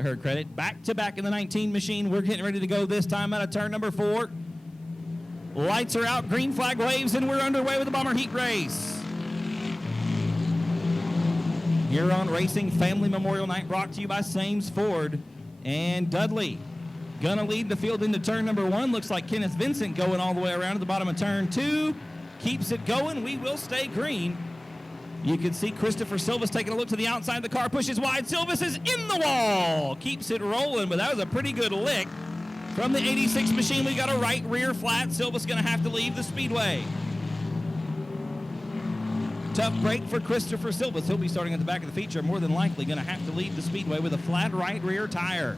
Her credit. Back to back in the 19 machine. We're getting ready to go this time out of turn number 4. Lights are out, green flag waves, and we're underway with the Bomber Heat race. Here on Racing Family Memorial Night, brought to you by Sames Ford and Dudley. Gonna lead the field into turn number 1. Looks like Kenneth Vincent going all the way around to the bottom of turn 2. Keeps it going. We will stay green. You can see Christopher Silvas taking a look to the outside. The car pushes wide. Silvas is in the wall. Keeps it rolling, but that was a pretty good lick from the 86 machine. We got a right rear flat. Silvas going to have to leave the Speedway. Tough break for Christopher Silvas. He'll be starting at the back of the feature. More than likely going to have to leave the Speedway with a flat right rear tire.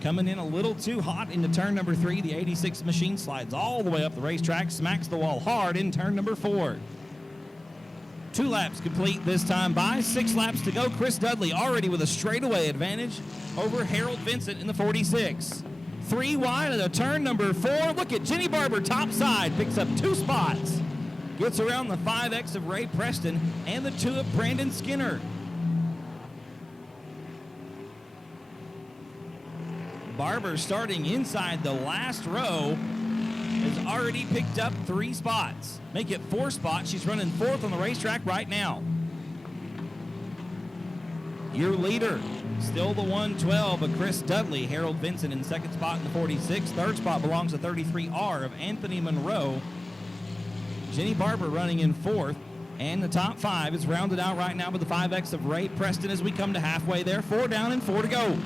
Coming in a little too hot into turn number 3. The 86 machine slides all the way up the racetrack, smacks the wall hard in turn number 4. 2 laps complete this time by 6 laps to go. Chris Dudley already with a straightaway advantage over Harold Vincent in the 46. 3 wide at turn number 4. Look at Jenny Barber top side, picks up 2 spots. Gets around the 5X of Ray Preston and the 2 of Brandon Skinner. Barber starting inside the last row has already picked up 3 spots. Make it 4 spots. She's running 4th on the racetrack right now. Your leader, still the 112 of Chris Dudley. Harold Vincent in 2nd spot in the 46. 3rd spot belongs to 33R of Anthony Monroe. Jenny Barber running in 4th. And the top 5 is rounded out right now with the 5X of Ray Preston as we come to halfway there. 4 down and 4 to go.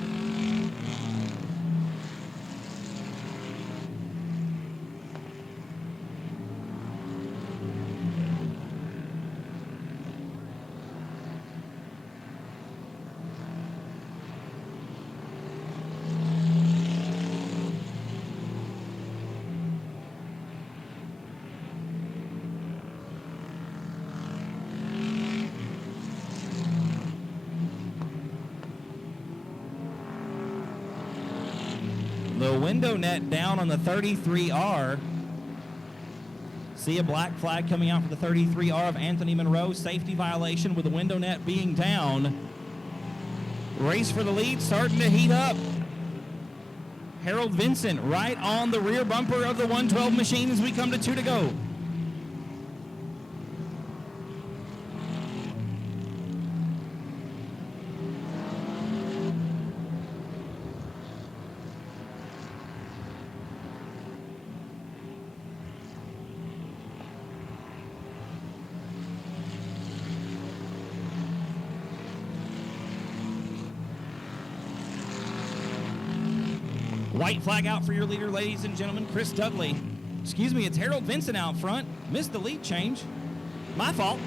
The window net down on the 33R. See a black flag coming out for the 33R of Anthony Monroe. Safety violation with the window net being down. Race for the lead starting to heat up. Harold Vincent right on the rear bumper of the 112 machine as we come to 2 to go. White flag out for your leader, ladies and gentlemen, Chris Dudley. Excuse me, it's Harold Vincent out front. Missed the lead change. My fault.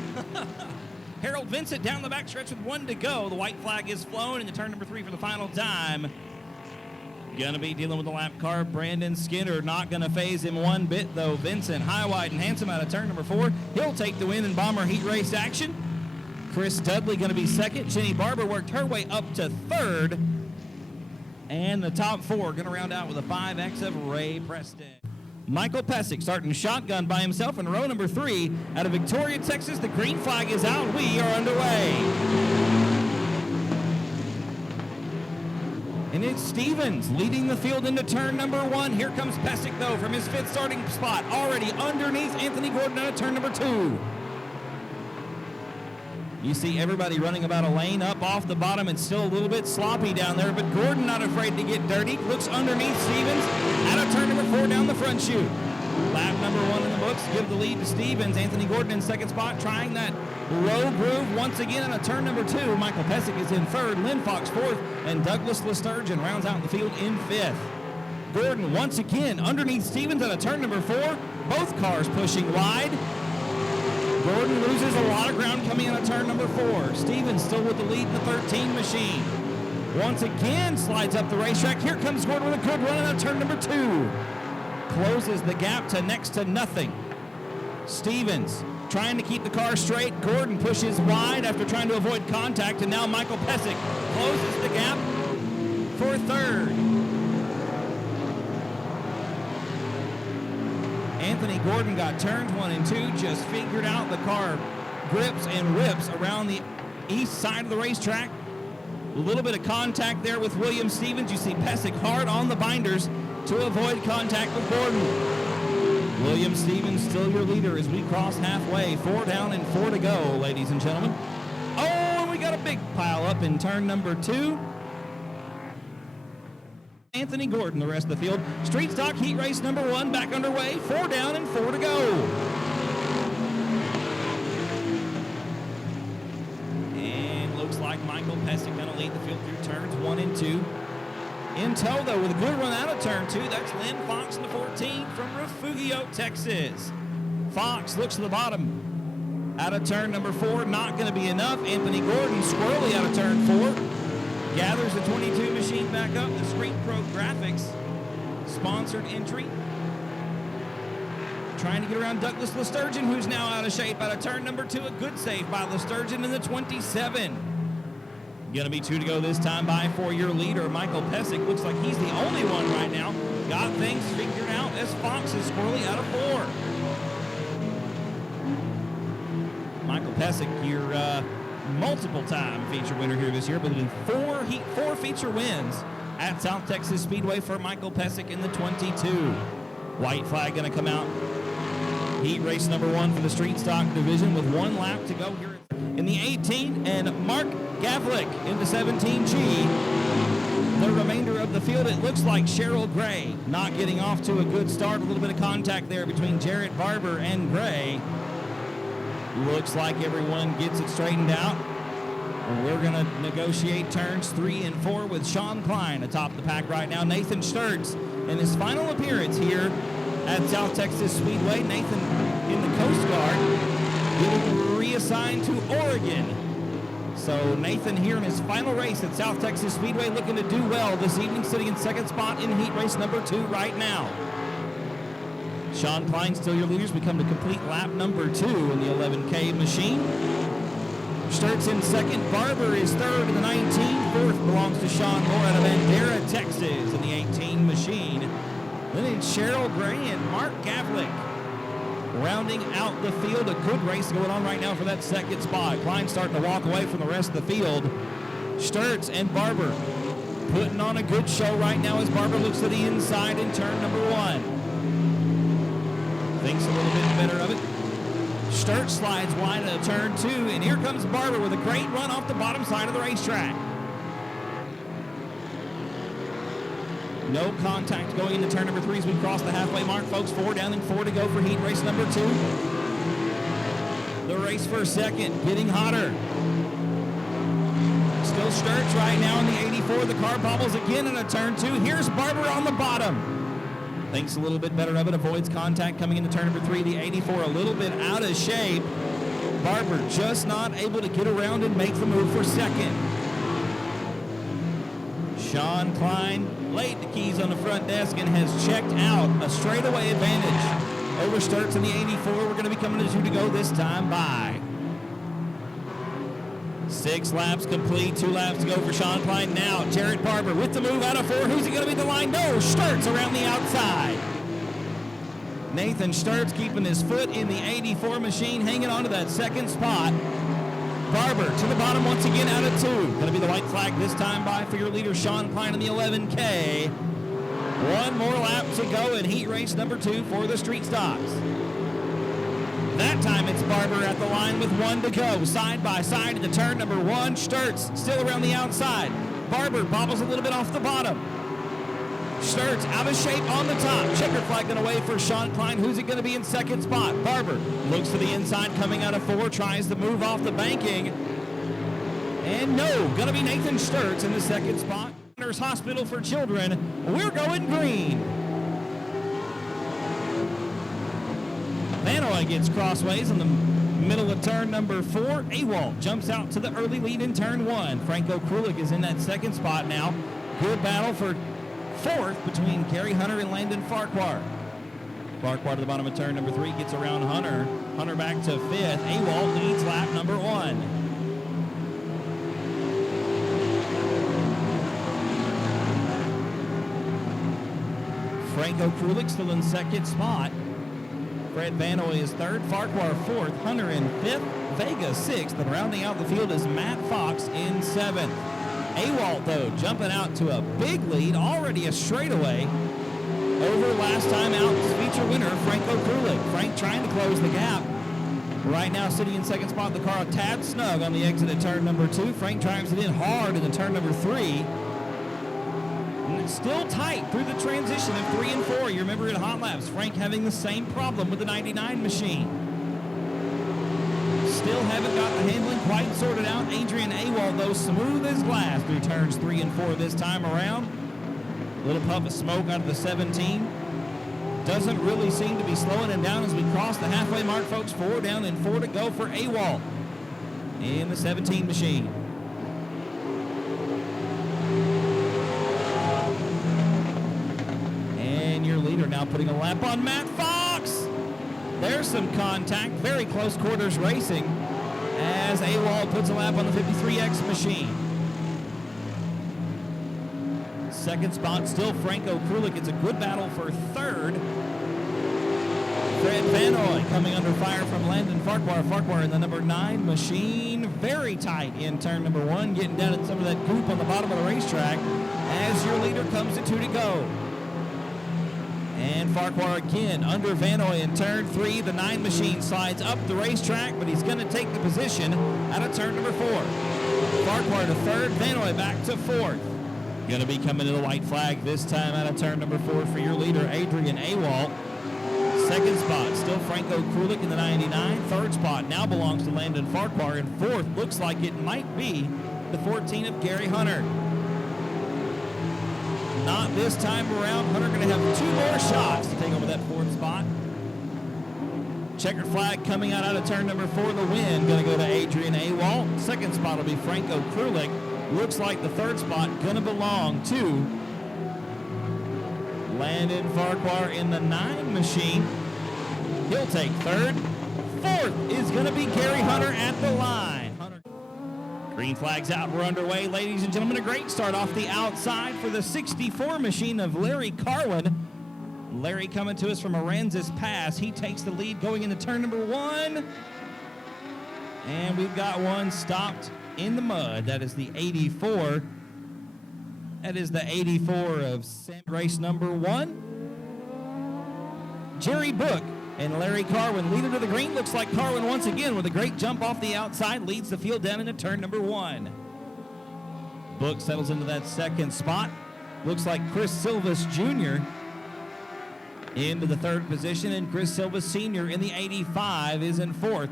Harold Vincent down the back stretch with 1 to go. The white flag is flown into turn number 3 for the final time. Gonna be dealing with the lap car. Brandon Skinner not gonna phase him one bit though. Vincent high, wide, and handsome out of turn number 4. He'll take the win in Bomber Heat race action. Chris Dudley gonna be 2nd. Jenny Barber worked her way up to 3rd. And the top 4 going to round out with a 5X of Ray Preston. Michael Pesic starting shotgun by himself in row number 3 out of Victoria, Texas. The green flag is out. We are underway. And it's Stevens leading the field into turn number 1. Here comes Pesic, though, from his 5th starting spot. Already underneath Anthony Gordon out of turn number 2. You see everybody running about a lane up off the bottom. It's still a little bit sloppy down there, but Gordon not afraid to get dirty. Looks underneath Stevens out of turn number 4 down the front chute. Lap number 1 in the books. Give the lead to Stevens. Anthony Gordon in 2nd spot, trying that low groove once again on a turn number 2. Michael Pesic is in 3rd. Lynn Fox 4th, and Douglas Lesturgeon rounds out the field in 5th. Gordon once again underneath Stevens at a turn number 4. Both cars pushing wide. Gordon loses a lot of ground coming in at turn number 4. Stevens still with the lead in the 13 machine. Once again slides up the racetrack. Here comes Gordon with a good run at turn number 2. Closes the gap to next to nothing. Stevens trying to keep the car straight. Gordon pushes wide after trying to avoid contact, and now Michael Pesic closes the gap for 3rd. Anthony Gordon got turns 1 and 2, just figured out the car grips and rips around the east side of the racetrack. A little bit of contact there with William Stevens. You see Pesic hard on the binders to avoid contact with Gordon. William Stevens still your leader as we cross halfway. 4 down and 4 to go, ladies and gentlemen. Oh, and we got a big pile up in turn number 2. Anthony Gordon, the rest of the field. Street stock heat race number 1 back underway. 4 down and 4 to go. And looks like Michael Pesic going to lead the field through turns 1 and 2. In tow, though, with a good run out of turn 2, that's Lynn Fox in the 14 from Refugio, Texas. Fox looks to the bottom. Out of turn number 4, not going to be enough. Anthony Gordon squirrely out of turn 4. Gathers the 22 machine back up. The Street Pro Graphics sponsored entry. Trying to get around Douglas Lesturgeon, who's now out of shape out of turn number 2. A good save by Lesturgeon in the 27. Going to be 2 to go this time by for your leader, Michael Pesic. Looks like he's the only one right now. Got things figured out as Fox is squirrely out of 4. Michael Pesic, your multiple-time feature winner here this year, but in 4 feature wins at South Texas Speedway for Michael Pesic in the 22. White flag going to come out. Heat race number 1 for the street stock division with 1 lap to go here in the 18, and Mark Gavlik in the 17G. The remainder of the field, it looks like Cheryl Gray not getting off to a good start. A little bit of contact there between Jarrett Barber and Gray. Looks like everyone gets it straightened out. We're going to negotiate turns 3 and 4 with Sean Klein atop the pack right now. Nathan Sturtz in his final appearance here at South Texas Speedway. Nathan in the Coast Guard getting reassigned to Oregon. So Nathan here in his final race at South Texas Speedway looking to do well this evening, sitting in second spot in heat race number 2 right now. Sean Klein still your leaders. We come to complete lap number 2 in the 11K machine. Sturtz in second. Barber is third in the 19. Fourth belongs to Sean Moore out of Bandera, Texas in the 18 machine. Then it's Cheryl Gray and Mark Gavlik rounding out the field. A good race going on right now for that second spot. Klein starting to walk away from the rest of the field. Sturtz and Barber putting on a good show right now as Barber looks to the inside in turn number 1. Thinks a little bit better of it. Sturtz slides wide of turn 2, and here comes Barber with a great run off the bottom side of the racetrack. No contact going into turn number 3 as we cross the halfway mark, folks. 4 down and 4 to go for heat race number 2. The race for second, getting hotter. Still Sturtz right now in the 84. The car bobbles again in a turn 2. Here's Barber on the bottom. Thinks a little bit better of it, avoids contact coming into turn number 3. The 84 a little bit out of shape. Barber just not able to get around and make the move for second. Sean Klein laid the keys on the front desk and has checked out a straightaway advantage over Sturtz in the 84. We're going to be coming to 2 to go this time by. 6 laps complete, 2 laps to go for Sean Klein. Now, Jarrett Barber with the move out of 4. Who's he going to be the line? No, Sturtz around the outside. Nathan Sturtz keeping his foot in the 84 machine, hanging on to that second spot. Barber to the bottom once again out of 2. Going to be the white flag this time by for your leader, Sean Klein in the 11K. 1 more lap to go in heat race number 2 for the street stocks. That time it's Barber at the line with 1 to go. Side by side into turn number 1. Sturtz still around the outside. Barber bobbles a little bit off the bottom. Sturtz out of shape on the top. Checker flag going to wave for Sean Klein. Who's it going to be in second spot? Barber looks to the inside coming out of 4. Tries to move off the banking. And no, going to be Nathan Sturtz in the second spot. Hospital for Children. We're going green. Vanoy gets crossways in the middle of turn number 4. Awalt jumps out to the early lead in turn 1. Franco Krulik is in that second spot now. Good battle for 4th between Gary Hunter and Landon Farquhar. Farquhar to the bottom of turn number 3 gets around Hunter. Hunter back to 5th. Awalt leads lap number 1. Franco Krulik still in second spot. Fred Vanoy is 3rd, Farquhar 4th, Hunter in 5th, Vega 6th, and rounding out the field is Matt Fox in 7th. Awalt, though, jumping out to a big lead, already a straightaway over last time out feature winner, Franco Krulik. Frank trying to close the gap. Right now sitting in second spot, the car a tad snug on the exit at turn number 2. Frank drives it in hard into turn number 3. And it's still tight through the transition of 3 and 4. You remember at Hot Laps, Frank having the same problem with the 99 machine. Still haven't got the handling quite sorted out. Adrian Awald, though, smooth as glass through turns 3 and 4 this time around. Little puff of smoke out of the 17. Doesn't really seem to be slowing him down as we cross the halfway mark, folks. 4 down and 4 to go for Awald in the 17 machine. And your leader now putting a lap on Matt Fox. There's some contact, very close quarters racing as Awald puts a lap on the 53X machine. Second spot, still Franco Krulik. It's a good battle for third. Fred Vanoy coming under fire from Landon Farquhar. Farquhar in the number 9 machine. Very tight in turn number 1, getting down in some of that goop on the bottom of the racetrack as your leader comes to 2 to go. And Farquhar again under Vanoy in turn 3. The 9 machine slides up the racetrack, but he's going to take the position out of turn number 4. Farquhar to third, Vanoy back to 4th. Going to be coming to the white flag this time out of turn number 4 for your leader, Adrian Awalt. Second spot, still Franco Krulik in the 99. Third spot now belongs to Landon Farquhar. And 4th looks like it might be the 14 of Gary Hunter. Not this time around. Hunter going to have 2 more shots to take over that 4th spot. Checkered flag coming out of turn number 4. The win going to go to Adrian Awalt. Second spot will be Franco Krulik. Looks like the 3rd spot going to belong to Landon Farquhar in the 9 machine. He'll take 3rd. 4th is going to be Gary Hunter at the line. Green flag's out. We're underway, ladies and gentlemen. A great start off the outside for the 64 machine of Larry Carwin. Larry coming to us from Aransas Pass. He takes the lead going into turn number 1. And we've got one stopped in the mud. That is the 84. That is the 84 of race number 1. Jerry Book and Larry Carwin leader to the green. Looks like Carwin once again with a great jump off the outside leads the field down into turn number 1. Book settles into that 2nd spot. Looks like Chris Silvas Jr. into the 3rd position, and Chris Silvas Sr. in the 85 is in 4th.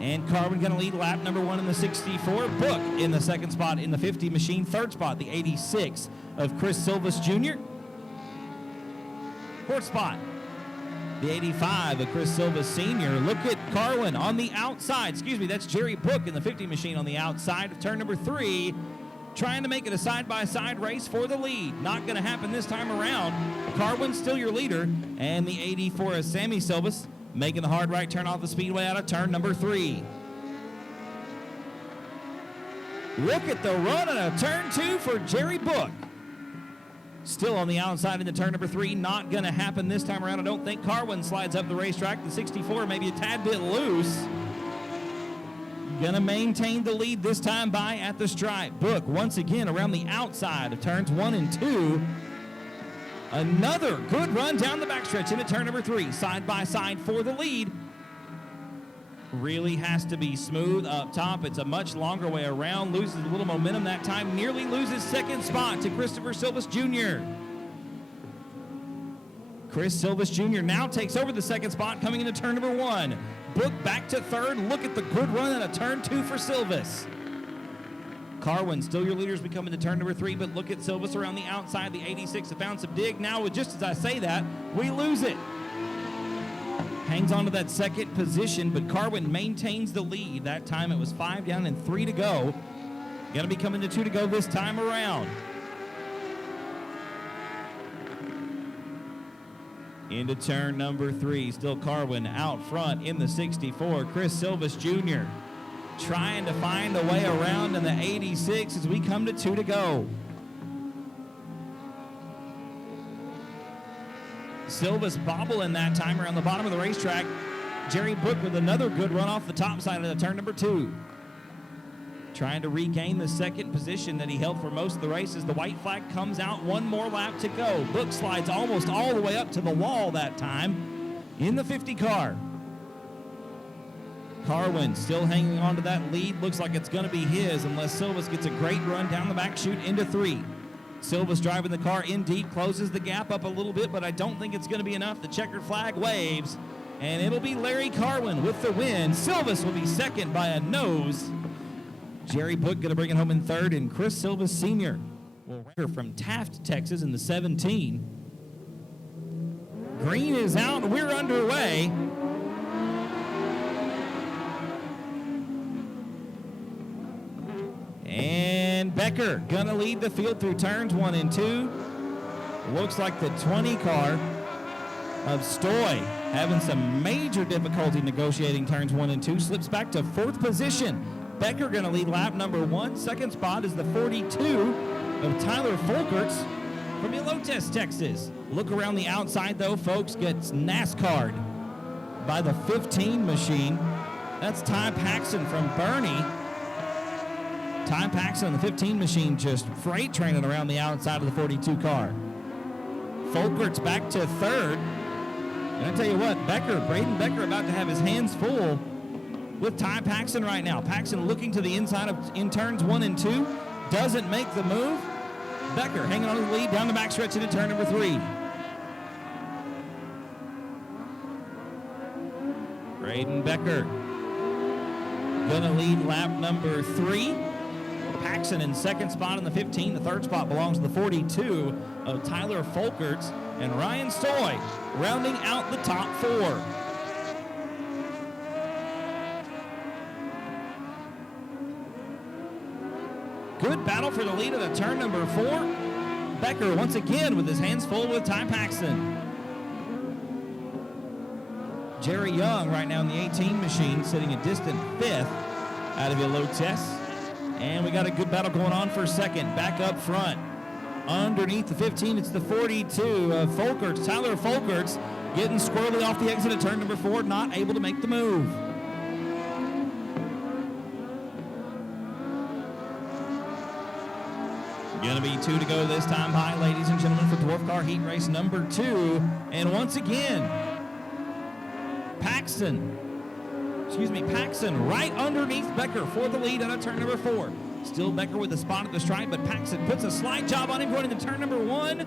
And Carwin going to lead lap number 1 in the 64. Book in the 2nd spot in the 50 machine. 3rd spot, the 86 of Chris Silvas Jr. 4th spot, the 85 of Chris Silvas Sr. Look at Carwin on the outside. Excuse me, that's Jerry Book in the 50 machine on the outside of turn number 3. Trying to make it a side-by-side race for the lead. Not going to happen this time around. Carwin's still your leader. And the 84 is Sammy Silvas, making the hard right turn off the speedway out of turn number 3. Look at the run out of turn 2 for Jerry Book. Still on the outside into turn number 3. Not going to happen this time around. I don't think Carwin slides up the racetrack. The 64 maybe a tad bit loose. Going to maintain the lead this time by at the stripe. Book once again around the outside of turns 1 and 2. Another good run down the backstretch into turn number 3. Side by side for the lead. Really has to be smooth up top. It's a much longer way around. Loses a little momentum that time. Nearly loses 2nd spot to Christopher Silvas Jr. Chris Silvas Jr. now takes over the 2nd spot coming into turn number 1. Book back to 3rd. Look at the good run out of turn 2 for Silvas. Carwin, still your leaders, becoming to turn number 3, but look at Silvas around the outside. The 86 have found some dig. Now, just as I say that, we lose it. Hangs on to that 2nd position, but Carwin maintains the lead. That time it was 5 down and 3 to go. Going to be coming to 2 to go this time around. Into turn number 3. Still Carwin out front in the 64. Chris Silvas Jr. trying to find a way around in the 86 as we come to 2 to go. Silvas bobbling that time around the bottom of the racetrack. Jerry Book with another good run off the top side of the turn number 2. trying to regain the second position that he held for most of the races. The white flag comes out, one more lap to go. Book slides almost all the way up to the wall that time in the 50 car. Carwin still hanging on to that lead. Looks like it's going to be his unless Silvas gets a great run down the back chute into 3. Silvas driving the car in deep, closes the gap up a little bit, but I don't think it's going to be enough. The checkered flag waves, and it'll be Larry Carwin with the win. Silvas will be second by a nose. Jerry Book going to bring it home in third, and Chris Silvas Sr. will run from Taft, Texas in the 17. Green is out. We're underway. And Becker gonna lead the field through turns 1 and 2. Looks like the 20 car of Stoy having some major difficulty negotiating turns 1 and 2. Slips back to 4th position. Becker gonna lead lap number 1. Second spot is the 42 of Tyler Folkerts from Elotes, Texas. Look around the outside though, folks. Gets NASCAR'd by the 15 machine. That's Ty Paxson from Bernie. Ty Paxson on the 15 machine just freight training around the outside of the 42 car. Folkerts back to 3rd. And I tell you what, Braden Becker about to have his hands full with Ty Paxson right now. Paxson looking to the inside in turns 1 and 2. Doesn't make the move. Becker hanging on to the lead down the backstretch into turn number 3. Braden Becker gonna lead lap number 3. Paxson in second spot in the 15. The third spot belongs to the 42 of Tyler Folkerts, and Ryan Stoy rounding out the top 4. Good battle for the lead of the turn number 4. Becker once again with his hands full with Ty Paxson. Jerry Young right now in the 18 machine sitting a distant 5th out of Elotes. And we got a good battle going on for second. Back up front. Underneath the 15, it's the 42 of Folkerts. Tyler Folkerts getting squirrely off the exit at turn number 4, not able to make the move. Gonna be 2 to go this time by, ladies and gentlemen, for Dwarf Car Heat Race number 2. And once again, Paxson right underneath Becker for the lead out of turn number 4. Still Becker with a spot at the stripe, but Paxson puts a slight job on him going into turn number 1.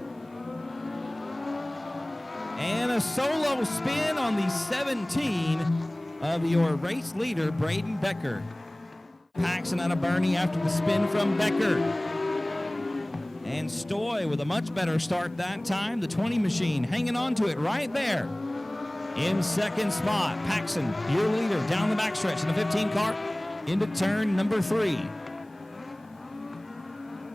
And a solo spin on the 17 of your race leader, Braden Becker. Paxson out of Bernie after the spin from Becker. And Stoy with a much better start that time. The 20 machine hanging on to it right there. In second spot, Paxson, your leader, down the backstretch in the 15 car into turn number 3.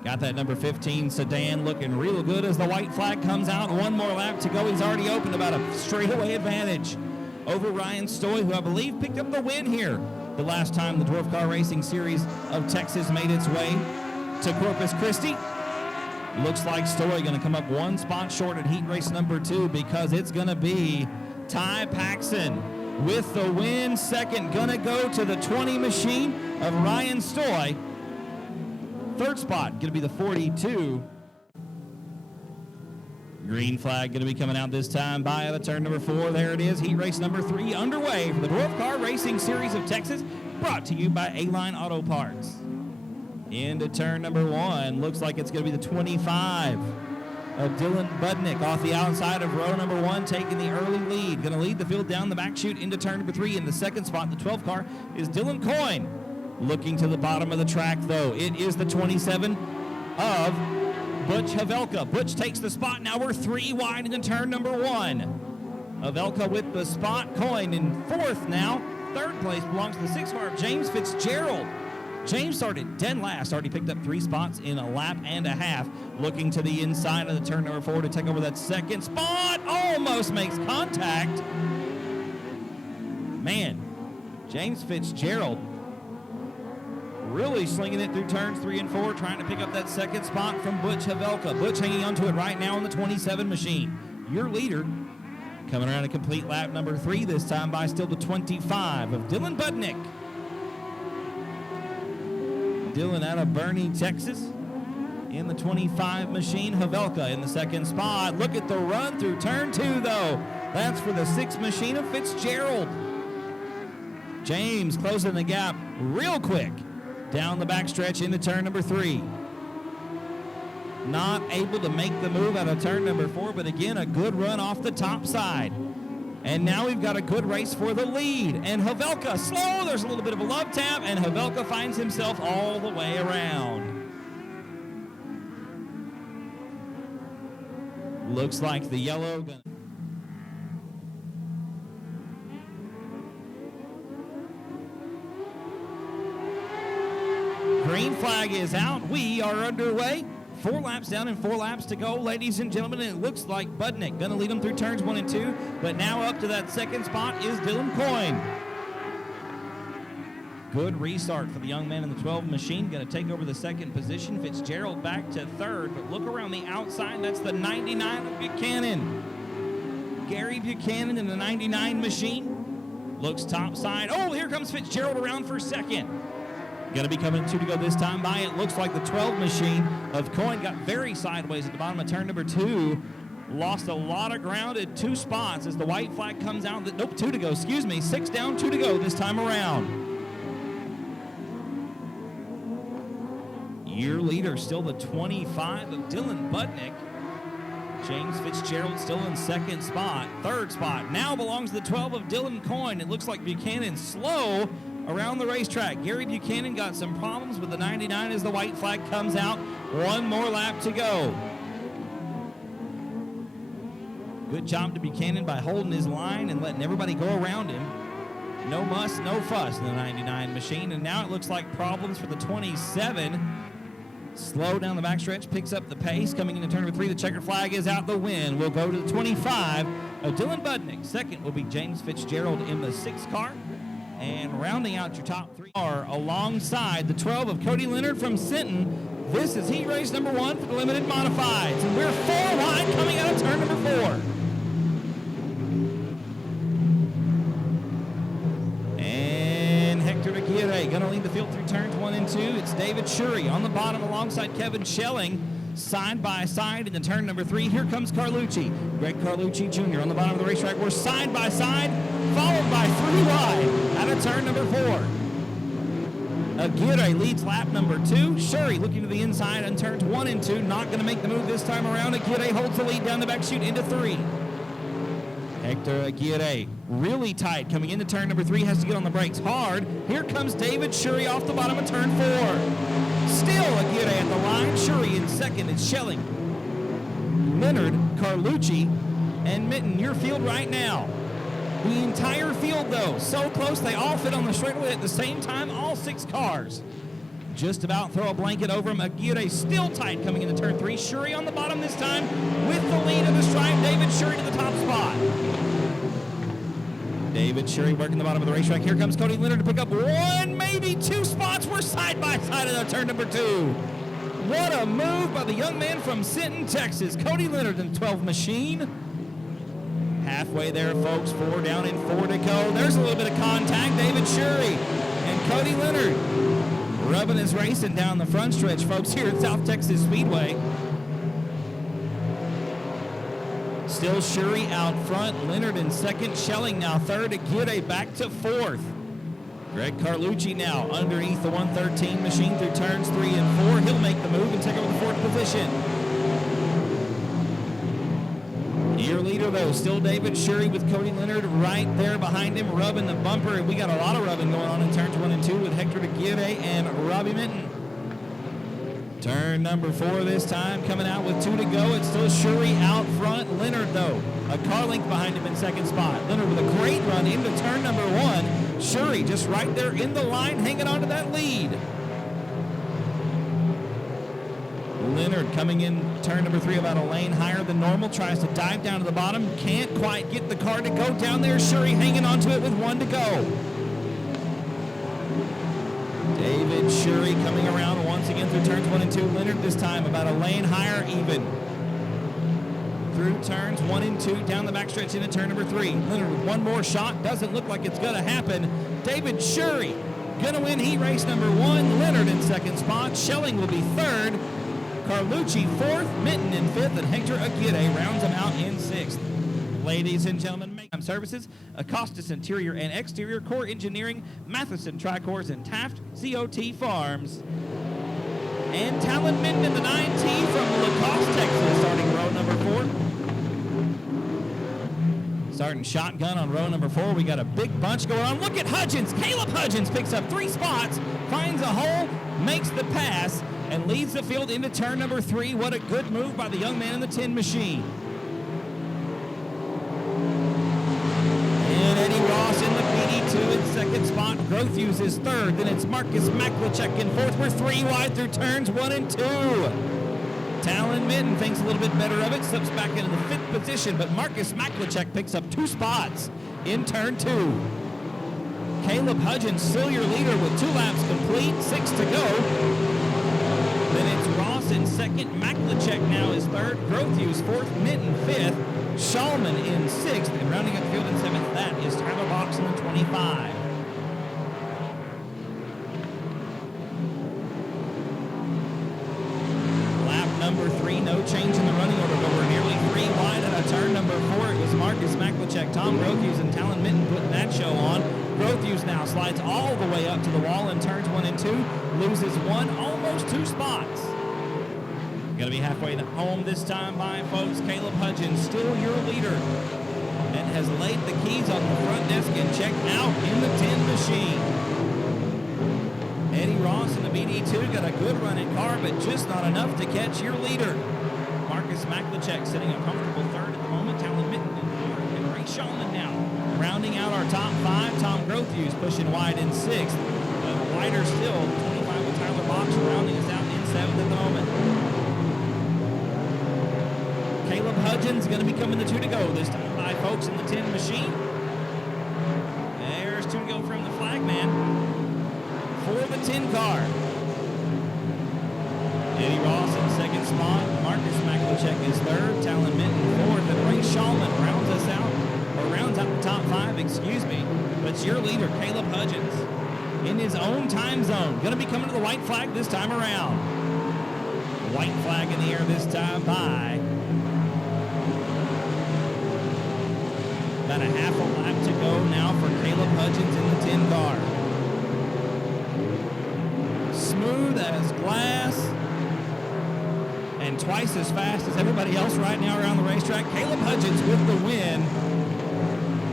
Got that number 15 sedan looking real good as the white flag comes out. One more lap to go. He's already opened about a straightaway advantage over Ryan Stoy, who I believe picked up the win here the last time the Dwarf Car Racing Series of Texas made its way to Corpus Christi. Looks like Stoy going to come up one spot short at heat race number 2 because it's going to be Ty Paxson with the win. Second gonna go to the 20 machine of Ryan Stoy. Third spot gonna be the 42. Green flag gonna be coming out this time by out of turn number 4. There it is, heat race number 3 underway for the Dwarf Car Racing Series of Texas, brought to you by A-Line Auto Parts. Into turn number 1, looks like it's gonna be the 25. Of Dylan Budnick off the outside of row number 1, taking the early lead. Going to lead the field down the back chute into turn number 3. In the second spot, the 12 car, is Dylan Coyne. Looking to the bottom of the track, though. It is the 27 of Butch Havelka. Butch takes the spot. Now we're 3 wide into turn number 1. Havelka with the spot. Coyne in 4th now. 3rd place belongs to the 6 car of James Fitzgerald. James started dead last, already picked up 3 spots in a lap and a half. Looking to the inside of the turn number 4 to take over that second spot. Almost makes contact. Man, James Fitzgerald really slinging it through turns 3 and 4, trying to pick up that second spot from Butch Havelka. Butch hanging onto it right now on the 27 machine. Your leader coming around a complete lap number 3, this time by still the 25 of Dylan Budnick. Dylan out of Bernie, Texas. In the 25 machine, Havelka in the second spot. Look at the run through turn 2, though. That's for the 6 machine of Fitzgerald. James closing the gap real quick down the backstretch into turn number 3. Not able to make the move out of turn number 4, but again, a good run off the top side. And now we've got a good race for the lead. And Havelka slow. There's a little bit of a love tap, and Havelka finds himself all the way around. Looks like the yellow. Green flag is out. We are underway. 4 laps down and 4 laps to go, ladies and gentlemen. And it looks like Budnick going to lead them through turns 1 and 2. But now up to that second spot is Dylan Coyne. Good restart for the young man in the 12 machine. Going to take over the second position. Fitzgerald back to third. But look around the outside. That's the 99 of Buchanan. Gary Buchanan in the 99 machine. Looks top side. Oh, here comes Fitzgerald around for second. Going to be coming 2 to go this time by. It looks like the 12 machine of Coyne got very sideways at the bottom of turn number 2. Lost a lot of ground at 2 spots as the white flag comes out. Nope, 2 to go, excuse me. 6 down, 2 to go this time around. Year leader still the 25 of Dylan Budnick. James Fitzgerald still in second spot. Third spot now belongs to the 12 of Dylan Coyne. It looks like Buchanan slow around the racetrack. Gary Buchanan got some problems with the 99 as the white flag comes out. 1 more lap to go. Good job to Buchanan by holding his line and letting everybody go around him. No muss, no fuss in the 99 machine. And now it looks like problems for the 27. Slow down the backstretch, picks up the pace. Coming into turn number 3, the checker flag is out. The win will go to the 25 of Dylan Budnick. Second will be James Fitzgerald in the 6th car. And rounding out your top 3 are alongside the 12 of Cody Leonard from Sinton. This is heat race number 1 for the limited modifieds. And we're 4 wide coming out of turn number 4. And Hector Aguirre going to lead the field through turns 1 and 2. It's David Shuri on the bottom alongside Kevin Schelling. Side by side in the turn number 3. Here comes Carlucci. Greg Carlucci Jr. on the bottom of the racetrack. We're side by side, followed by 3 wide out of turn number 4. Aguirre leads lap number 2. Shuri looking to the inside on turns 1 and 2. Not going to make the move this time around. Aguirre holds the lead down the back chute into 3. Hector Aguirre really tight coming into turn number 3. Has to get on the brakes hard. Here comes David Shuri off the bottom of turn 4. Still Aguirre at the line. Shuri in second. It's Schelling, Leonard, Carlucci, and Mitten. Your field right now. The entire field, though, so close they all fit on the straightaway at the same time. All 6 cars. Just about throw a blanket over him. Aguirre still tight coming into turn 3. Shuri on the bottom this time with the lead of the stripe. David Shuri to the top spot. David Shuri working the bottom of the racetrack. Here comes Cody Leonard to pick up 1, maybe 2 spots. We're side by side at turn number 2. What a move by the young man from Sinton, Texas. Cody Leonard in 12 machine. Halfway there, folks. 4 down and 4 to go. There's a little bit of contact. David Shuri and Cody Leonard rubbing his racing down the front stretch, folks, here at South Texas Speedway. Still Shuri out front. Leonard in second. Schelling now third. Aguirre back to 4th. Greg Carlucci now underneath the 113 machine through turns 3 and 4. He'll make the move and take over the 4th position. Year leader, though, still David Shuri with Cody Leonard right there behind him, rubbing the bumper. And we got a lot of rubbing going on in turns 1 and 2 with Hector Aguirre and Robbie Minton. Turn number 4 this time, coming out with 2 to go. It's still Shuri out front. Leonard, though, a car length behind him in second spot. Leonard with a great run into turn number 1. Shuri just right there in the line, hanging on to that lead. Leonard coming in turn number 3 about a lane higher than normal. Tries to dive down to the bottom. Can't quite get the car to go down there. Shuri hanging onto it with 1 to go. David Shuri coming around once again through turns 1 and 2. Leonard this time about a lane higher even. Through turns 1 and 2, down the backstretch into turn number 3. Leonard with 1 more shot. Doesn't look like it's going to happen. David Shuri Gonna win heat race number 1. Leonard in second spot. Schelling will be third. Carlucci fourth. Minton in fifth. And Hector Aguirre rounds them out in sixth. Ladies and gentlemen, Mayhem Services, Acostas Interior and Exterior, Core Engineering, Matheson Tricores, and Taft COT Farms. And Talon Minton in the 9T from Lacoste, Texas, starting row number 4. Starting shotgun on row number 4. We got a big bunch going on. Look at Hudgens. Caleb Hudgens picks up 3 spots, finds a hole, makes the pass, and leads the field into turn number 3. What a good move by the young man in the tin machine. And Eddie Ross in the PD2 in second spot. Growth uses third. Then it's Marcus Maklicek in fourth. We're 3 wide through turns 1 and 2. Talon Minton thinks a little bit better of it, slips back into the 5th position, but Marcus Maklicek picks up 2 spots in turn 2. Caleb Hudgens still your leader with 2 laps complete, 6 to go. Then it's Ross in second. Maklicek now is third. Growth use fourth. Minton 5th. Schallman in 6th, and rounding up the field in 7th, that is Tyler Box in the 25. Lap number 3, no change in the running order, but we're nearly 3 wide out of turn number 4. It was Marcus Maklicek, Tom Growthuse, and Talon Minton putting that show on. Growthuse now slides all the way up to the wall in turns 1 and 2, loses 1, almost 2 spots. Going to be halfway home this time by, folks. Caleb Hudgens, still your leader, and has laid the keys on the front desk and checked out in the tin machine. Eddie Ross in the BD2 got a good running car, but just not enough to catch your leader. Marcus Maklicek sitting a comfortable third at the moment. Talon Minton and Ray Schallman now. Rounding out our top 5, Tom Growthuse pushing wide in 6th. But wider still, 25 with Tyler Box rounding us out in 7th at the moment. Caleb Hudgens going to be coming to 2 to go this time by, folks, in the tin machine. There's 2 to go from the flag man for the tin car. Eddie Ross in second spot. Marcus Maklicek is third. Talon Minton fourth. And Ray Schallman rounds us out, or rounds out the top 5, excuse me. But it's your leader, Caleb Hudgens, in his own time zone. Going to be coming to the white flag this time around. White flag in the air this time by. About a half a lap to go now for Caleb Hudgens in the tin car. Smooth as glass and twice as fast as everybody else right now around the racetrack. Caleb Hudgens with the win.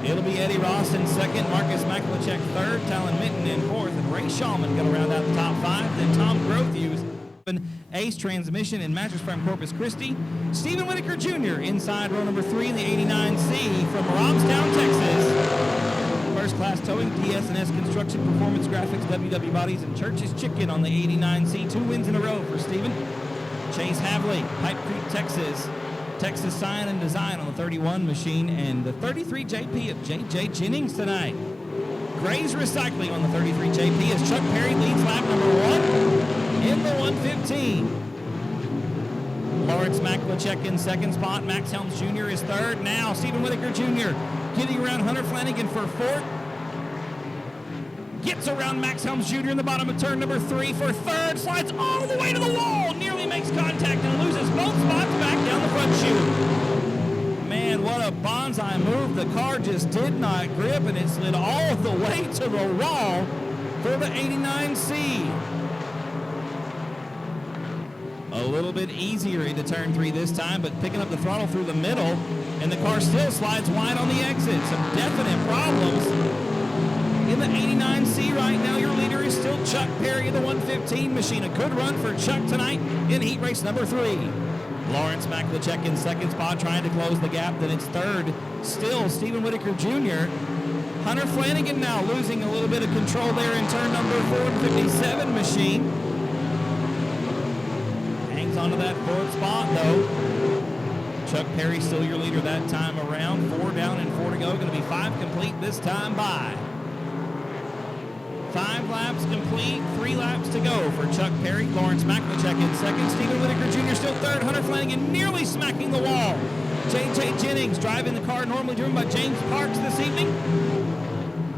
It'll be Eddie Ross in second, Marcus Maklicek third, Talon Minton in fourth, and Ray Schallman going to round out the top 5. Then Tom Growthuse, Ace Transmission in Mattress Firm Corpus Christi. Stephen Whitaker Jr. inside row number 3 in the 89C from Robstown, Texas. First class towing, DS&S Construction, Performance Graphics, WW Bodies, and Church's Chicken on the 89C. 2 wins in a row for Stephen. Chase Havley, Pipe Creek, Texas. Texas Sign and Design on the 31 machine, and the 33 JP of J.J. Jennings tonight. Gray's Recycling on the 33 JP as Chuck Perry leads lap number 1 in the 115. Lawrence Maklicek in second spot. Max Helms Jr. is third. Now Stephen Whitaker Jr. getting around Hunter Flanagan for fourth. Gets around Max Helms Jr. in the bottom of turn number 3 for third. Slides all the way to the wall. Nearly makes contact and loses both spots back down the front chute. Man, what a bonsai move. The car just did not grip, and it slid all the way to the wall for the 89C. A little bit easier into turn 3 this time, but picking up the throttle through the middle, and the car still slides wide on the exit. Some definite problems in the 89C right now. Your leader is still Chuck Perry of the 115 machine. A good run for Chuck tonight in heat race number 3. Lawrence Maklicek in second spot, trying to close the gap. Then it's third, still Stephen Whitaker Jr. Hunter Flanagan now losing a little bit of control there in turn number 457 machine. Hangs onto that fourth spot though. Chuck Perry still your leader that time around. 4 down and 4 to go. Going to be 5 complete this time by. 5 laps complete, 3 laps to go for Chuck Perry. Lawrence Maklicek in second. Stephen Whitaker Jr. still third. Hunter Flanagan nearly smacking the wall. J.J. Jennings driving the car normally driven by James Parks this evening.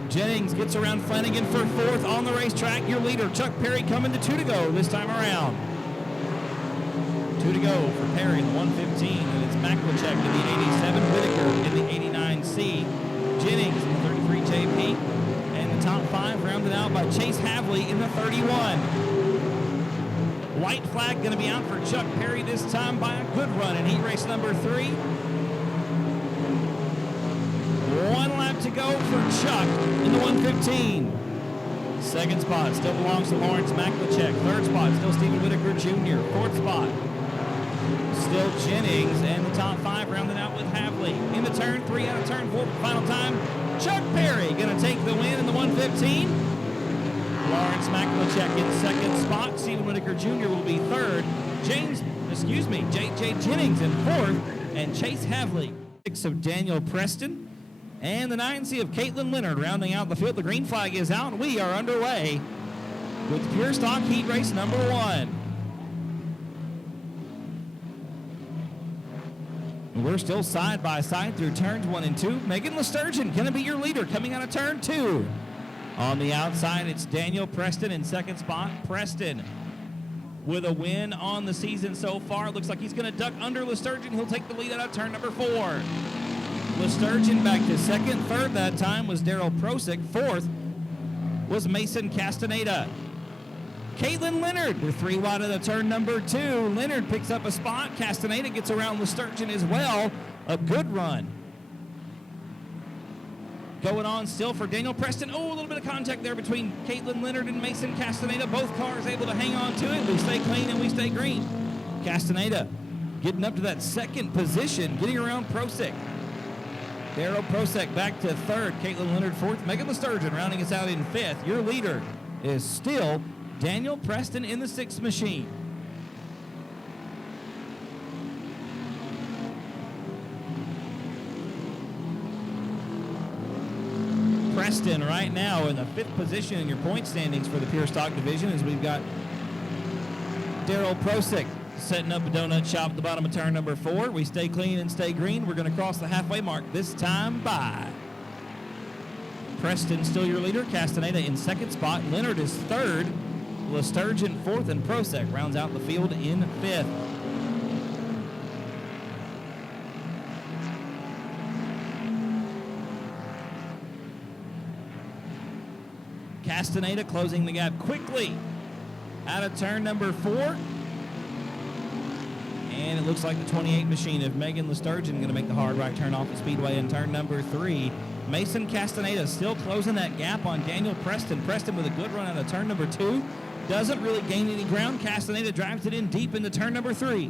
Jennings gets around Flanagan for fourth on the racetrack. Your leader, Chuck Perry, coming to 2 to go this time around. 2 to go for Perry in the 115, and it's Maklachek in the 87, Whitaker in the 89C, Jennings in the 33 JP, and the top 5 rounded out by Chase Havley in the 31. White flag going to be out for Chuck Perry this time by a good run in heat race number 3. 1 lap to go for Chuck in the 115. Second spot still belongs to Lawrence Maklachek. Third spot still Stephen Whitaker Jr. Fourth spot still Jennings, and the top 5 rounded out with Havley. Into turn 3 out of turn 4 for the final time. Chuck Perry going to take the win in the 115. Lawrence Maklachek in second spot. Stephen Whitaker Jr. will be third. J.J. Jennings in fourth, and Chase Havley. 6 of Daniel Preston. And the 9C of Caitlin Leonard rounding out the field. The green flag is out. We are underway with Pure Stock Heat Race number 1. We're still side by side through turns 1 and 2. Megan Lesturgeon going to be your leader coming out of turn 2. On the outside, it's Daniel Preston in second spot. Preston with a win on the season so far. Looks like he's going to duck under Lesturgeon. He'll take the lead out of turn number 4. Lesturgeon back to second. Third that time was Daryl Prosick. Fourth was Mason Castaneda. Caitlin Leonard, they're 3 wide of the turn number 2. Leonard picks up a spot. Castaneda gets around Lesturgeon as well. A good run. Going on still for Daniel Preston. Oh, a little bit of contact there between Caitlin Leonard and Mason Castaneda. Both cars able to hang on to it. We stay clean and we stay green. Castaneda getting up to that second position, getting around Prosick. Daryl Prosick back to third. Caitlin Leonard fourth. Megan Lesturgeon rounding us out in fifth. Your leader is still Daniel Preston in the 6th machine. Preston right now in the 5th position in your point standings for the Pure Stock division, as we've got Daryl Prosick setting up a donut shop at the bottom of turn number 4. We stay clean and stay green. We're going to cross the halfway mark this time by. Preston still your leader. Castaneda in second spot. Leonard is third. Lesturgeon fourth, and Prosick rounds out the field in 5th. Castaneda closing the gap quickly out of turn number 4. And it looks like the 28 machine of Megan Lesturgeon going to make the hard right turn off the Speedway in turn number 3. Mason Castaneda still closing that gap on Daniel Preston. Preston with a good run out of turn number 2. Doesn't really gain any ground. Castaneda drives it in deep into turn number 3.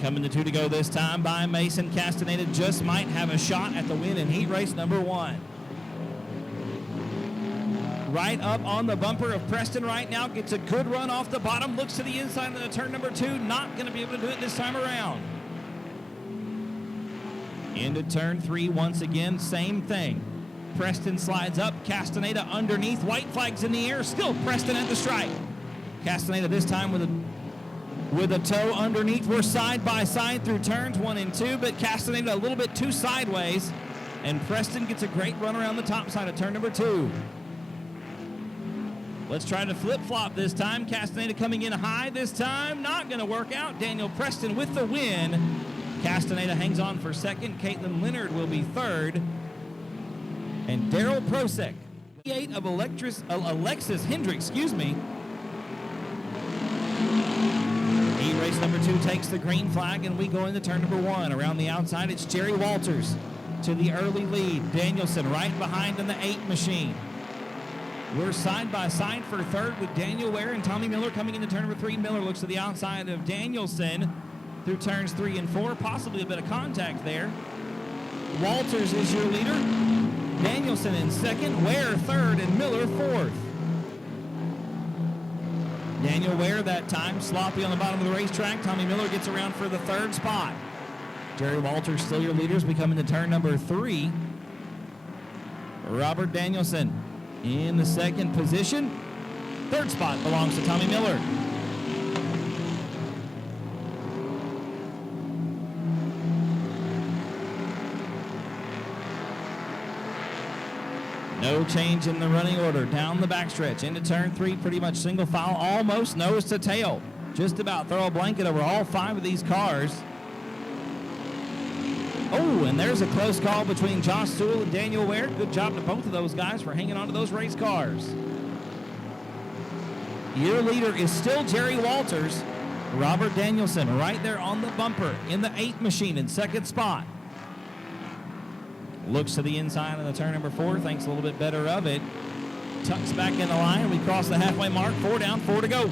Coming to 2 to go this time by Mason Castaneda. Just might have a shot at the win in heat race number 1. Right up on the bumper of Preston right now. Gets a good run off the bottom. Looks to the inside of the turn number 2. Not going to be able to do it this time around. Into turn 3 once again. Same thing. Preston slides up. Castaneda underneath. White flags in the air. Still Preston at the stripe. Castaneda this time with a toe underneath. We're side by side through turns 1 and 2, but Castaneda a little bit too sideways. And Preston gets a great run around the top side of turn number 2. Let's try to flip-flop this time. Castaneda coming in high this time. Not going to work out. Daniel Preston with the win. Castaneda hangs on for second. Caitlin Leonard will be third. And Daryl Prosick, 8 of Alexis Hendricks, Heat race number 2 takes the green flag, and we go into turn number 1. Around the outside, it's Jerry Walters to the early lead. Danielson right behind in the 8 machine. We're side by side for third with Daniel Ware and Tommy Miller coming into turn number 3. Miller looks to the outside of Danielson through turns 3 and 4. Possibly a bit of contact there. Walters is your leader. Danielson in second, Ware third, and Miller fourth. Daniel Ware that time sloppy on the bottom of the racetrack. Tommy Miller gets around for the third spot. Jerry Walters still your leaders. We come into turn number 3. Robert Danielson in the second position. Third spot belongs to Tommy Miller. No change in the running order. Down the backstretch into turn 3, pretty much single file, almost nose to tail. Just about throw a blanket over all 5 of these cars. Oh, and there's a close call between Josh Sewell and Daniel Ware. Good job to both of those guys for hanging on to those race cars. Your leader is still Jerry Walters. Robert Danielson right there on the bumper in the 8 machine in second spot. Looks to the inside of the turn number 4, thinks a little bit better of it. Tucks back in the line. We cross the halfway mark. 4 down, 4 to go.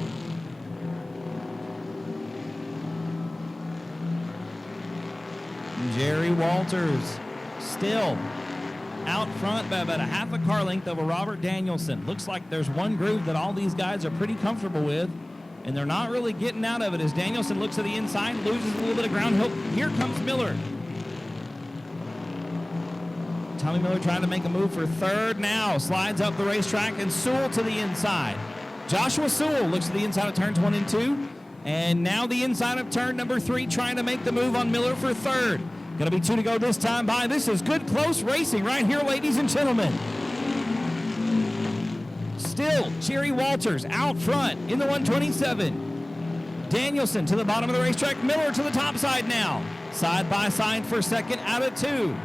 Jerry Walters still out front by about a half a car length over Robert Danielson. Looks like there's one groove that all these guys are pretty comfortable with, and they're not really getting out of it as Danielson looks to the inside, loses a little bit of ground. Here comes Miller. Tommy Miller trying to make a move for third now. Slides up the racetrack, and Sewell to the inside. Joshua Sewell looks to the inside of turns 1 and 2. And now the inside of turn number 3, trying to make the move on Miller for third. Going to be 2 to go this time by. This is good, close racing right here, ladies and gentlemen. Still, Jerry Walters out front in the 127. Danielson to the bottom of the racetrack. Miller to the top side now. Side by side for second out of 2.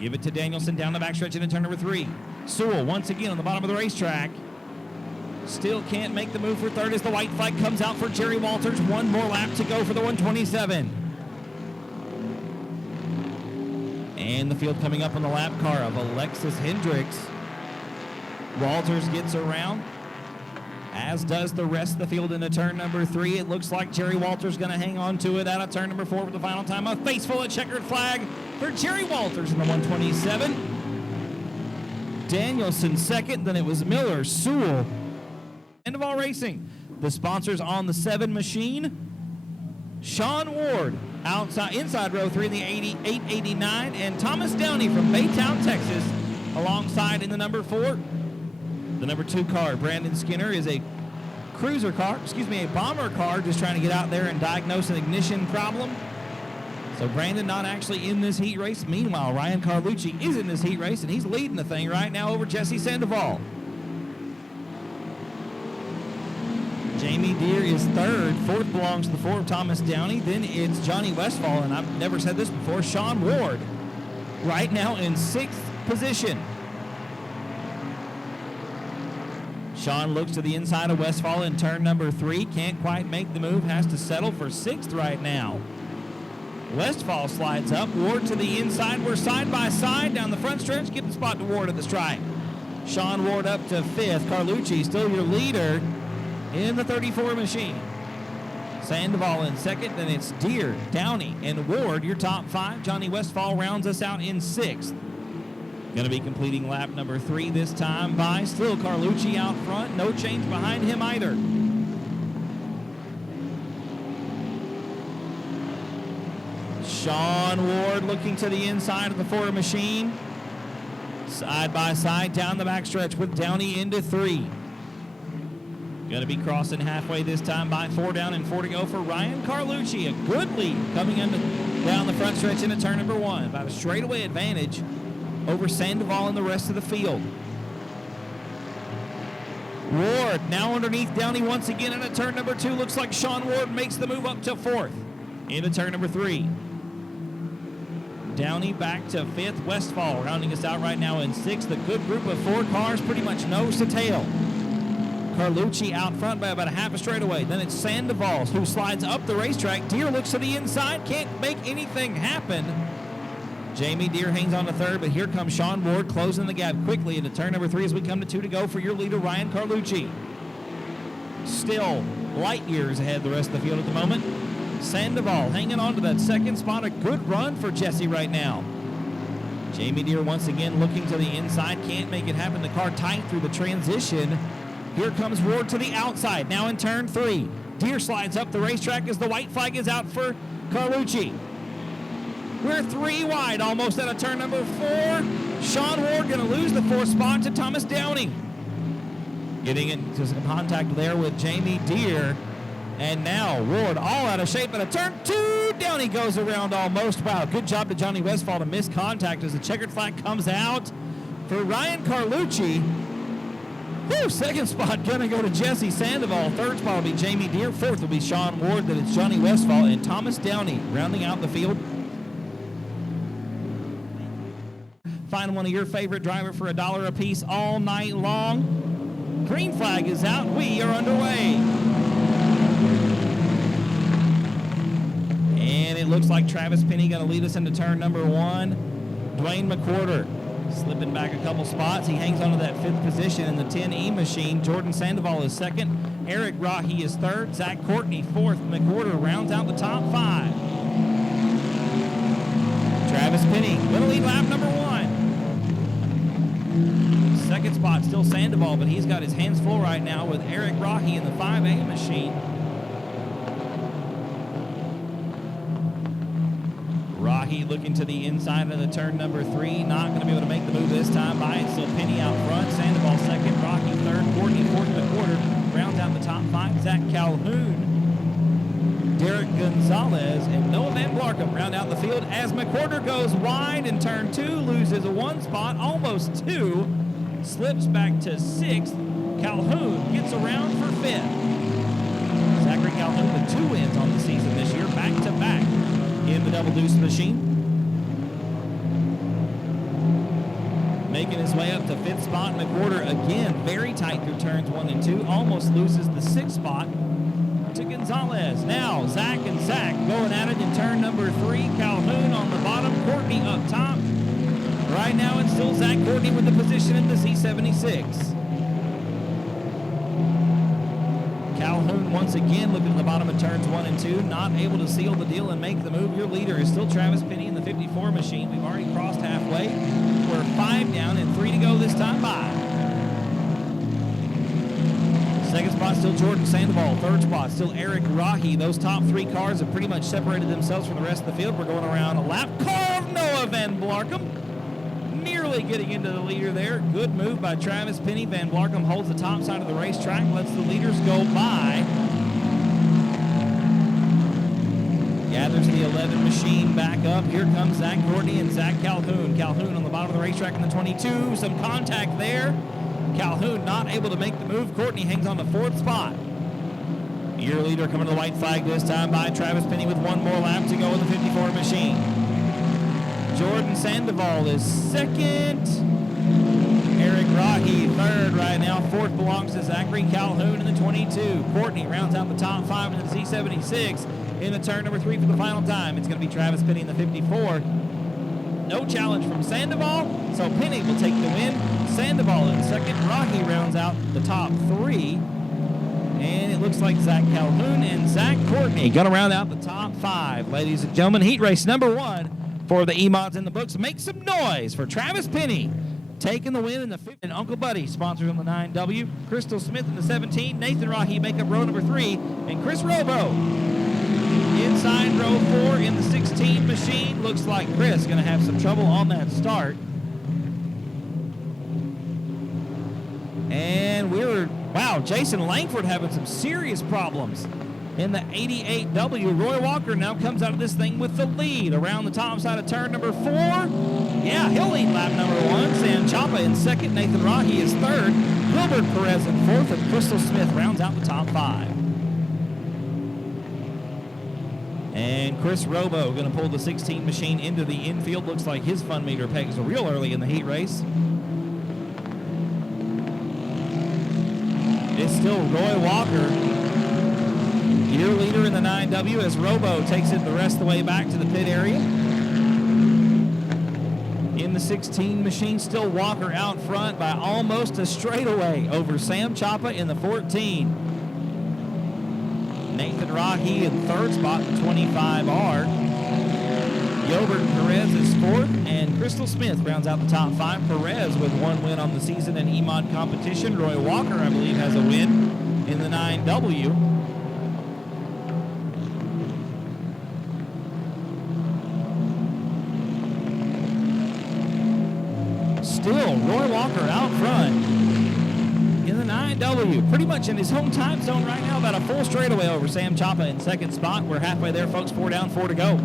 Give it to Danielson down the backstretch into turn number 3. Sewell once again on the bottom of the racetrack. Still can't make the move for third as the white flag comes out for Jerry Walters. 1 more lap to go for the 127. And the field coming up on the lap car of Alexis Hendricks. Walters gets around, as does the rest of the field into turn number 3. It looks like Jerry Walters going to hang on to it out of turn number 4 for the final time. A face full of checkered flag for Jerry Walters in the 127. Danielson second, then it was Miller, Sewell. End of all racing. The sponsors on the 7 machine. Sean Ward outside inside row 3 in the 889, and Thomas Downey from Baytown, Texas, alongside in the number 4. The number 2 car, Brandon Skinner, is a cruiser car, a bomber car, just trying to get out there and diagnose an ignition problem. So Brandon not actually in this heat race. Meanwhile, Ryan Carlucci is in this heat race, and he's leading the thing right now over Jesse Sandoval. Jamie Deere is third. 4th belongs to the 4 of Thomas Downey. Then it's Johnny Westfall, and I've never said this before, Sean Ward, right now in 6th position. Sean looks to the inside of Westfall in turn number 3. Can't quite make the move. Has to settle for 6th right now. Westfall slides up. Ward to the inside. We're side by side down the front stretch. Give the spot to Ward at the stripe. Sean Ward up to 5th. Carlucci still your leader in the 34 machine. Sandoval in 2nd. Then it's Deere, Downey, and Ward, your top 5. Johnny Westfall rounds us out in 6th. Going to be completing lap number 3 this time by still Carlucci out front. No change behind him either. Sean Ward looking to the inside of the 4 machine. Side by side down the backstretch with Downey into 3. Going to be crossing halfway this time by. 4 down and 4 to go for Ryan Carlucci. A good lead coming down the front stretch into turn number 1. About a straightaway advantage over Sandoval and the rest of the field. Ward now underneath Downey once again into turn number 2. Looks like Sean Ward makes the move up to 4th. Into turn number 3. Downey back to 5th. Westfall rounding us out right now in 6th. A good group of 4 cars, pretty much nose to tail. Carlucci out front by about a half a straightaway. Then it's Sandoval who slides up the racetrack. Deere looks to the inside, can't make anything happen. Jamie Deere hangs on to 3rd, but here comes Sean Ward closing the gap quickly into turn number 3 as we come to 2 to go for your leader, Ryan Carlucci. Still light years ahead of the rest of the field at the moment. Sandoval hanging on to that 2nd spot. A good run for Jesse right now. Jamie Deere once again looking to the inside, can't make it happen. The car tight through the transition. Here comes Ward to the outside, now in turn 3. Deere slides up the racetrack as the white flag is out for Carlucci. We're 3 wide, almost out of turn number 4. Sean Ward going to lose the 4th spot to Thomas Downey. Getting into some contact there with Jamie Deere. And now Ward all out of shape at a turn 2. Downey goes around almost. Wow, good job to Johnny Westfall to miss contact as the checkered flag comes out for Ryan Carlucci. Second spot going to go to Jesse Sandoval. Third spot will be Jamie Deere. Fourth will be Sean Ward. Then it's Johnny Westfall and Thomas Downey rounding out the field. Find one of your favorite driver for $1 a piece all night long. Green flag is out. We are underway. And it looks like Travis Penny going to lead us into turn number 1. Dwayne McWhorter slipping back a couple spots. He hangs on to that 5th position in the 10E machine. Jordan Sandoval is 2nd. Eric Rahi is 3rd. Zach Courtney 4th. McWhorter rounds out the top 5. Travis Penny going to lead lap number 1. Second spot still Sandoval, but he's got his hands full right now with Eric Rahi in the 5A machine. Rahi looking to the inside of the turn number 3. Not going to be able to make the move this time by it. Still Penny out front. Sandoval 2nd. Rahi 3rd. Courtney 4th and a quarter. Rounds out the top 5. Zach Calhoun, Derek Gonzalez, and Noah Van Blarkham round out the field as McWhorter goes wide in turn 2. Loses a 1 spot. Almost 2. Slips back to 6th. Calhoun gets around for 5th. Zachary Calhoun with 2 wins on the season this year, back to back in the double deuce machine. Making his way up to 5th spot. McWhorter again very tight through turns 1 and 2. Almost loses the 6th spot to Gonzalez. Now Zach and Zach going at it in turn number 3. Calhoun on the bottom. Courtney up top. Right now it's still Zach Courtney with the position in the Z76. Calhoun once again looking at the bottom of turns 1 and 2, not able to seal the deal and make the move. Your leader is still Travis Penny in the 54 machine. We've already crossed halfway. We're 5 down and 3 to go this time by. Second spot still Jordan Sandoval. Third spot still Eric Rahi. Those top 3 cars have pretty much separated themselves from the rest of the field. We're going around a lap. Car of Noah Van Blarkham. Nearly getting into the leader there. Good move by Travis Penny. Van Blarkham holds the top side of the racetrack, lets the leaders go by. Gathers the 11 machine back up. Here comes Zach Courtney and Zach Calhoun. Calhoun on the bottom of the racetrack in the 22. Some contact there. Calhoun not able to make the move. Courtney hangs on the 4th spot. Your leader coming to the white flag this time by Travis Penny with 1 more lap to go in the 54 machine. Jordan Sandoval is 2nd. Eric Rahi 3rd right now. 4th belongs to Zachary Calhoun in the 22. Courtney rounds out the top 5 in the Z76 in the turn number 3 for the final time. It's going to be Travis Penny in the 54. No challenge from Sandoval, so Penny will take the win. Sandoval in 2nd. Rahi rounds out the top 3. And it looks like Zach Calhoun and Zach Courtney going to round out the top 5. Ladies and gentlemen, heat race number 1. For the Emods in the books. Make some noise for Travis Penny taking the win in the 5th. And Uncle Buddy sponsors on the 9W. Crystal Smith in the 17. Nathan Rahi make up row number 3. And Chris Robo inside row 4 in the 16 machine. Looks like Chris going to have some trouble on that start. And Jason Langford having some serious problems. In the 88W, Roy Walker now comes out of this thing with the lead around the top side of turn number 4. Yeah, he'll lead lap number 1. Sam Chapa in 2nd. Nathan Rahi is 3rd. Gilbert Perez in 4th. And Crystal Smith rounds out the top 5. And Chris Robo going to pull the 16 machine into the infield. Looks like his fun meter pegs real early in the heat race. It's still Roy Walker, your leader in the 9W, as Robo takes it the rest of the way back to the pit area. In the 16 machine, still Walker out front by almost a straightaway over Sam Chapa in the 14. Nathan Rahi in 3rd spot, the 25R. Gilbert Perez is 4th, and Crystal Smith rounds out the top 5. Perez with 1 win on the season in Emod competition. Roy Walker, I believe, has a win in the 9W. Still, Roy Walker out front in the 9W. Pretty much in his home time zone right now, about a full straightaway over Sam Chapa in 2nd spot. We're halfway there, folks. 4 down, 4 to go.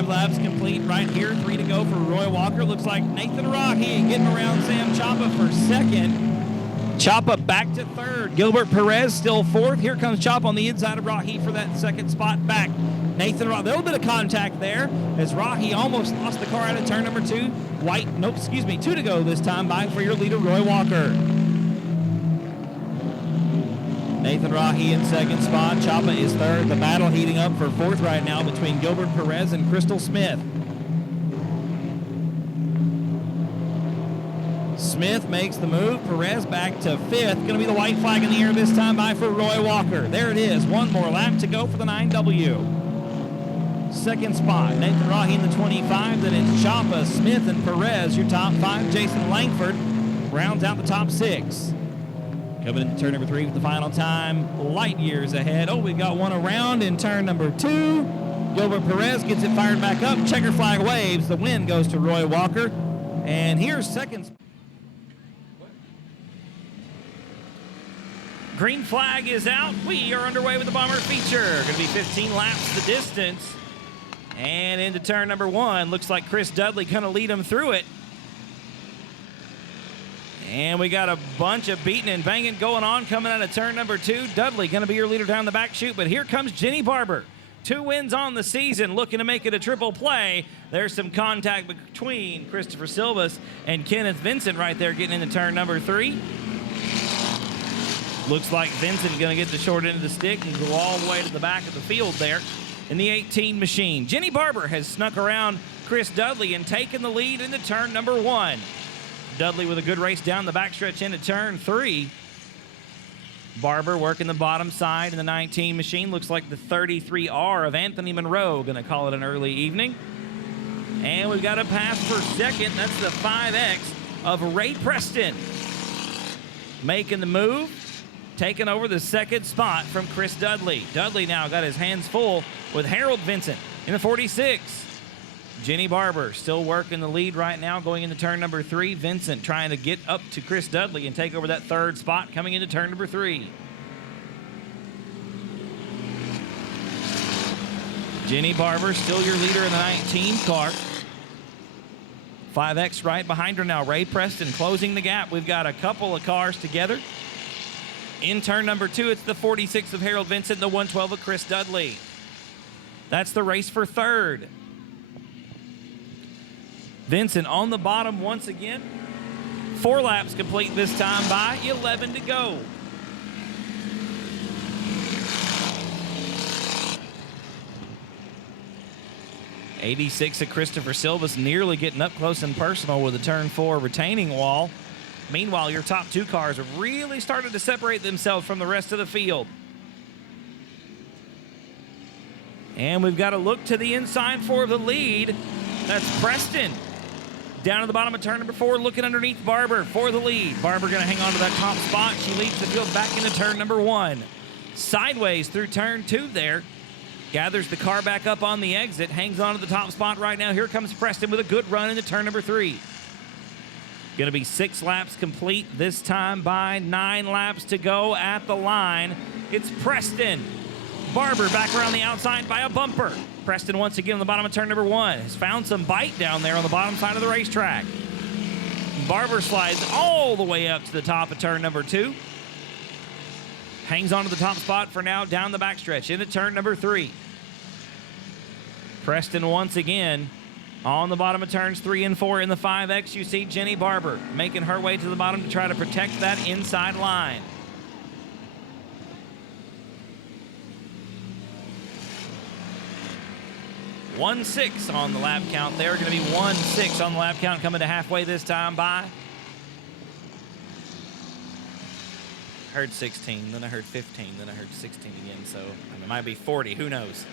5 laps complete right here. 3 to go for Roy Walker. Looks like Nathan Rahi getting around Sam Chapa for second. Chapa back to third. Gilbert Perez still fourth. Here comes Chapa on the inside of Rahi for that second spot back. Nathan Rahi, a little bit of contact there as Rahi almost lost the car out of turn number 2. 2 to go this time by for your leader, Roy Walker. Nathan Rahi in second spot. Chapa is third. The battle heating up for fourth right now between Gilbert Perez and Crystal Smith. Smith makes the move. Perez back to fifth. Going to be the white flag in the air this time by for Roy Walker. There it is. One more lap to go for the 9W. Second spot, Nathan Rahi in the 25. Then it's Chapa, Smith, and Perez. Your top 5. Jason Langford rounds out the top 6. Coming into turn number 3 for the final time. Light years ahead. Oh, we got one around in turn number 2. Gilbert Perez gets it fired back up. Checker flag waves. The win goes to Roy Walker. And here's second. Green flag is out. We are underway with the Bomber Feature. Going to be 15 laps the distance. And into turn number 1. Looks like Chris Dudley going to lead him through it. And we got a bunch of beating and banging going on coming out of turn number 2. Dudley going to be your leader down the back chute. But here comes Jenny Barber. 2 wins on the season, looking to make it a triple play. There's some contact between Christopher Silvas and Kenneth Vincent right there getting into turn number 3. Looks like Vincent going to get the short end of the stick and go all the way to the back of the field there in the 18 machine. Jenny Barber has snuck around Chris Dudley and taken the lead into turn number 1. Dudley with a good race down the backstretch into turn 3. Barber working the bottom side in the 19 machine. Looks like the 33R of Anthony Monroe going to call it an early evening. And we've got a pass for second. That's the 5X of Ray Preston. Making the move. Taking over the second spot from Chris Dudley. Dudley now got his hands full with Harold Vincent in the 46. Jenny Barber still working the lead right now going into turn number 3. Vincent trying to get up to Chris Dudley and take over that third spot coming into turn number 3. Jenny Barber still your leader in the 19 car. 5X right behind her now. Ray Preston closing the gap. We've got a couple of cars together. In turn number 2, it's the 46 of Harold Vincent, the 112 of Chris Dudley. That's the race for third. Vincent on the bottom once again. 4 laps complete this time by 11 to go. '86 of Christopher Silvas nearly getting up close and personal with a turn 4 retaining wall. Meanwhile, your top 2 cars have really started to separate themselves from the rest of the field. And we've got to look to the inside for the lead. That's Preston. Down to the bottom of turn number 4, looking underneath Barber for the lead. Barber going to hang on to that top spot. She leads the field back into turn number 1. Sideways through turn 2 there. Gathers the car back up on the exit. Hangs on to the top spot right now. Here comes Preston with a good run into turn number 3. Going to be 6 laps complete this time by 9 laps to go at the line. It's Preston. Barber back around the outside by a bumper. Preston once again on the bottom of turn number 1 has found some bite down there on the bottom side of the racetrack. Barber slides all the way up to the top of turn number 2. Hangs on to the top spot for now down the backstretch into turn number 3. Preston once again on the bottom of turns 3 and 4 in the 5X. You see Jenny Barber making her way to the bottom to try to protect that inside line. .16 on the lap count there. Going to be 1-6 on the lap count coming to halfway this time by. Heard 16, then I heard 15, then I heard 16 again, so it might be 40, who knows.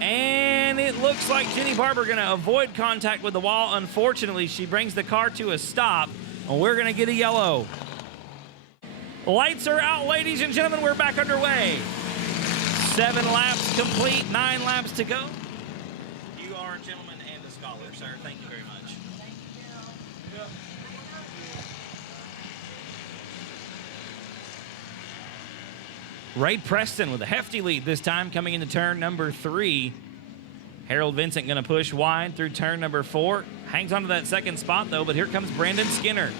And it looks like Jenny Barber going to avoid contact with the wall. Unfortunately, she brings the car to a stop, and we're going to get a yellow. Lights are out, ladies and gentlemen. We're back underway. 7 laps complete, 9 laps to go. You are a gentleman and a scholar, sir. Thank you very much. Thank you. Yep. Ray Preston with a hefty lead this time coming into turn number 3. Harold Vincent going to push wide through turn number 4. Hangs onto that second spot, though, but here comes Brandon Skinner.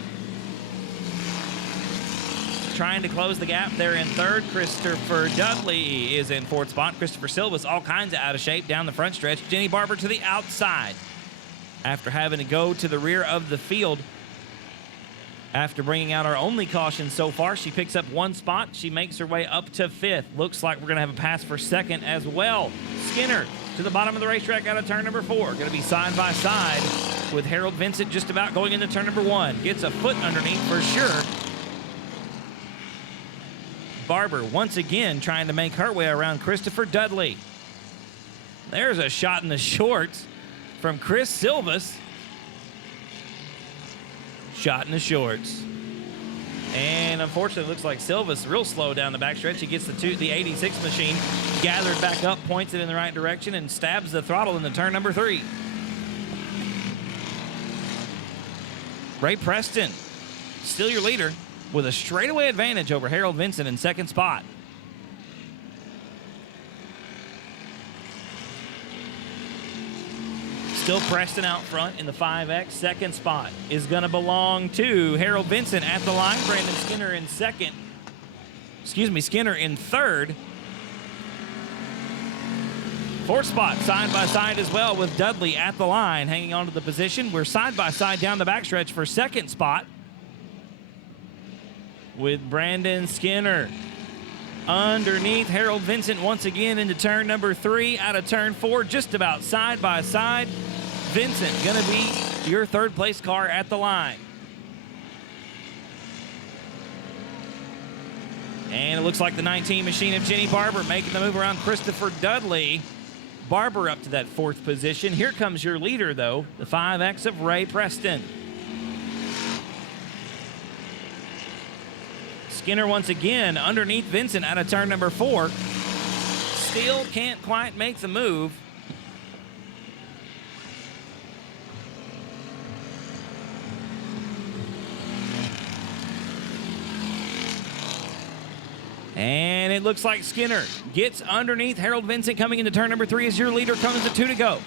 Trying to close the gap there in third. Christopher Dudley is in fourth spot. Christopher Silva's all kinds of out of shape down the front stretch. Jenny Barber to the outside after having to go to the rear of the field. After bringing out our only caution so far, she picks up 1 spot. She makes her way up to 5th. Looks like we're going to have a pass for 2nd as well. Skinner to the bottom of the racetrack out of turn number 4. Going to be side by side with Harold Vincent just about going into turn number 1. Gets a foot underneath for sure. Barber once again trying to make her way around Christopher Dudley. There's a shot in the shorts from Chris Silvas. Shot in the shorts. And unfortunately, it looks like Silva's real slow down the backstretch. He gets the 86 machine gathered back up, points it in the right direction, and stabs the throttle into turn number 3. Ray Preston, still your leader, with a straightaway advantage over Harold Vincent in 2nd spot. Still Preston out front in the 5X. 2nd spot is going to belong to Harold Vincent at the line. Brandon Skinner in 2nd. Skinner in 3rd. 4th spot side by side as well with Dudley at the line, hanging on to the position. We're side by side down the backstretch for 2nd spot with Brandon Skinner. Underneath Harold Vincent once again into turn number 3 out of turn 4, just about side by side. Vincent gonna be your 3rd place car at the line. And it looks like the 19 machine of Jenny Barber making the move around Christopher Dudley. Barber up to that 4th position. Here comes your leader though, the 5X of Ray Preston. Skinner once again underneath Vincent out of turn number 4. Still can't quite make the move. And it looks like Skinner gets underneath Harold Vincent coming into turn number 3 as your leader comes to 2 to go.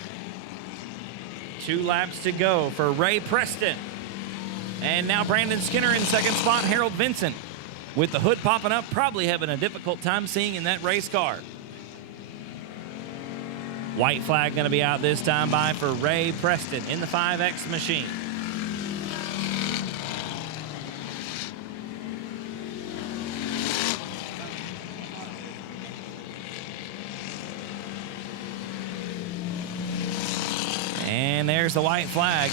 2 laps to go for Ray Preston. And now Brandon Skinner in 2nd spot. Harold Vincent with the hood popping up, probably having a difficult time seeing in that race car. White flag going to be out this time by for Ray Preston in the 5X machine. And there's the white flag.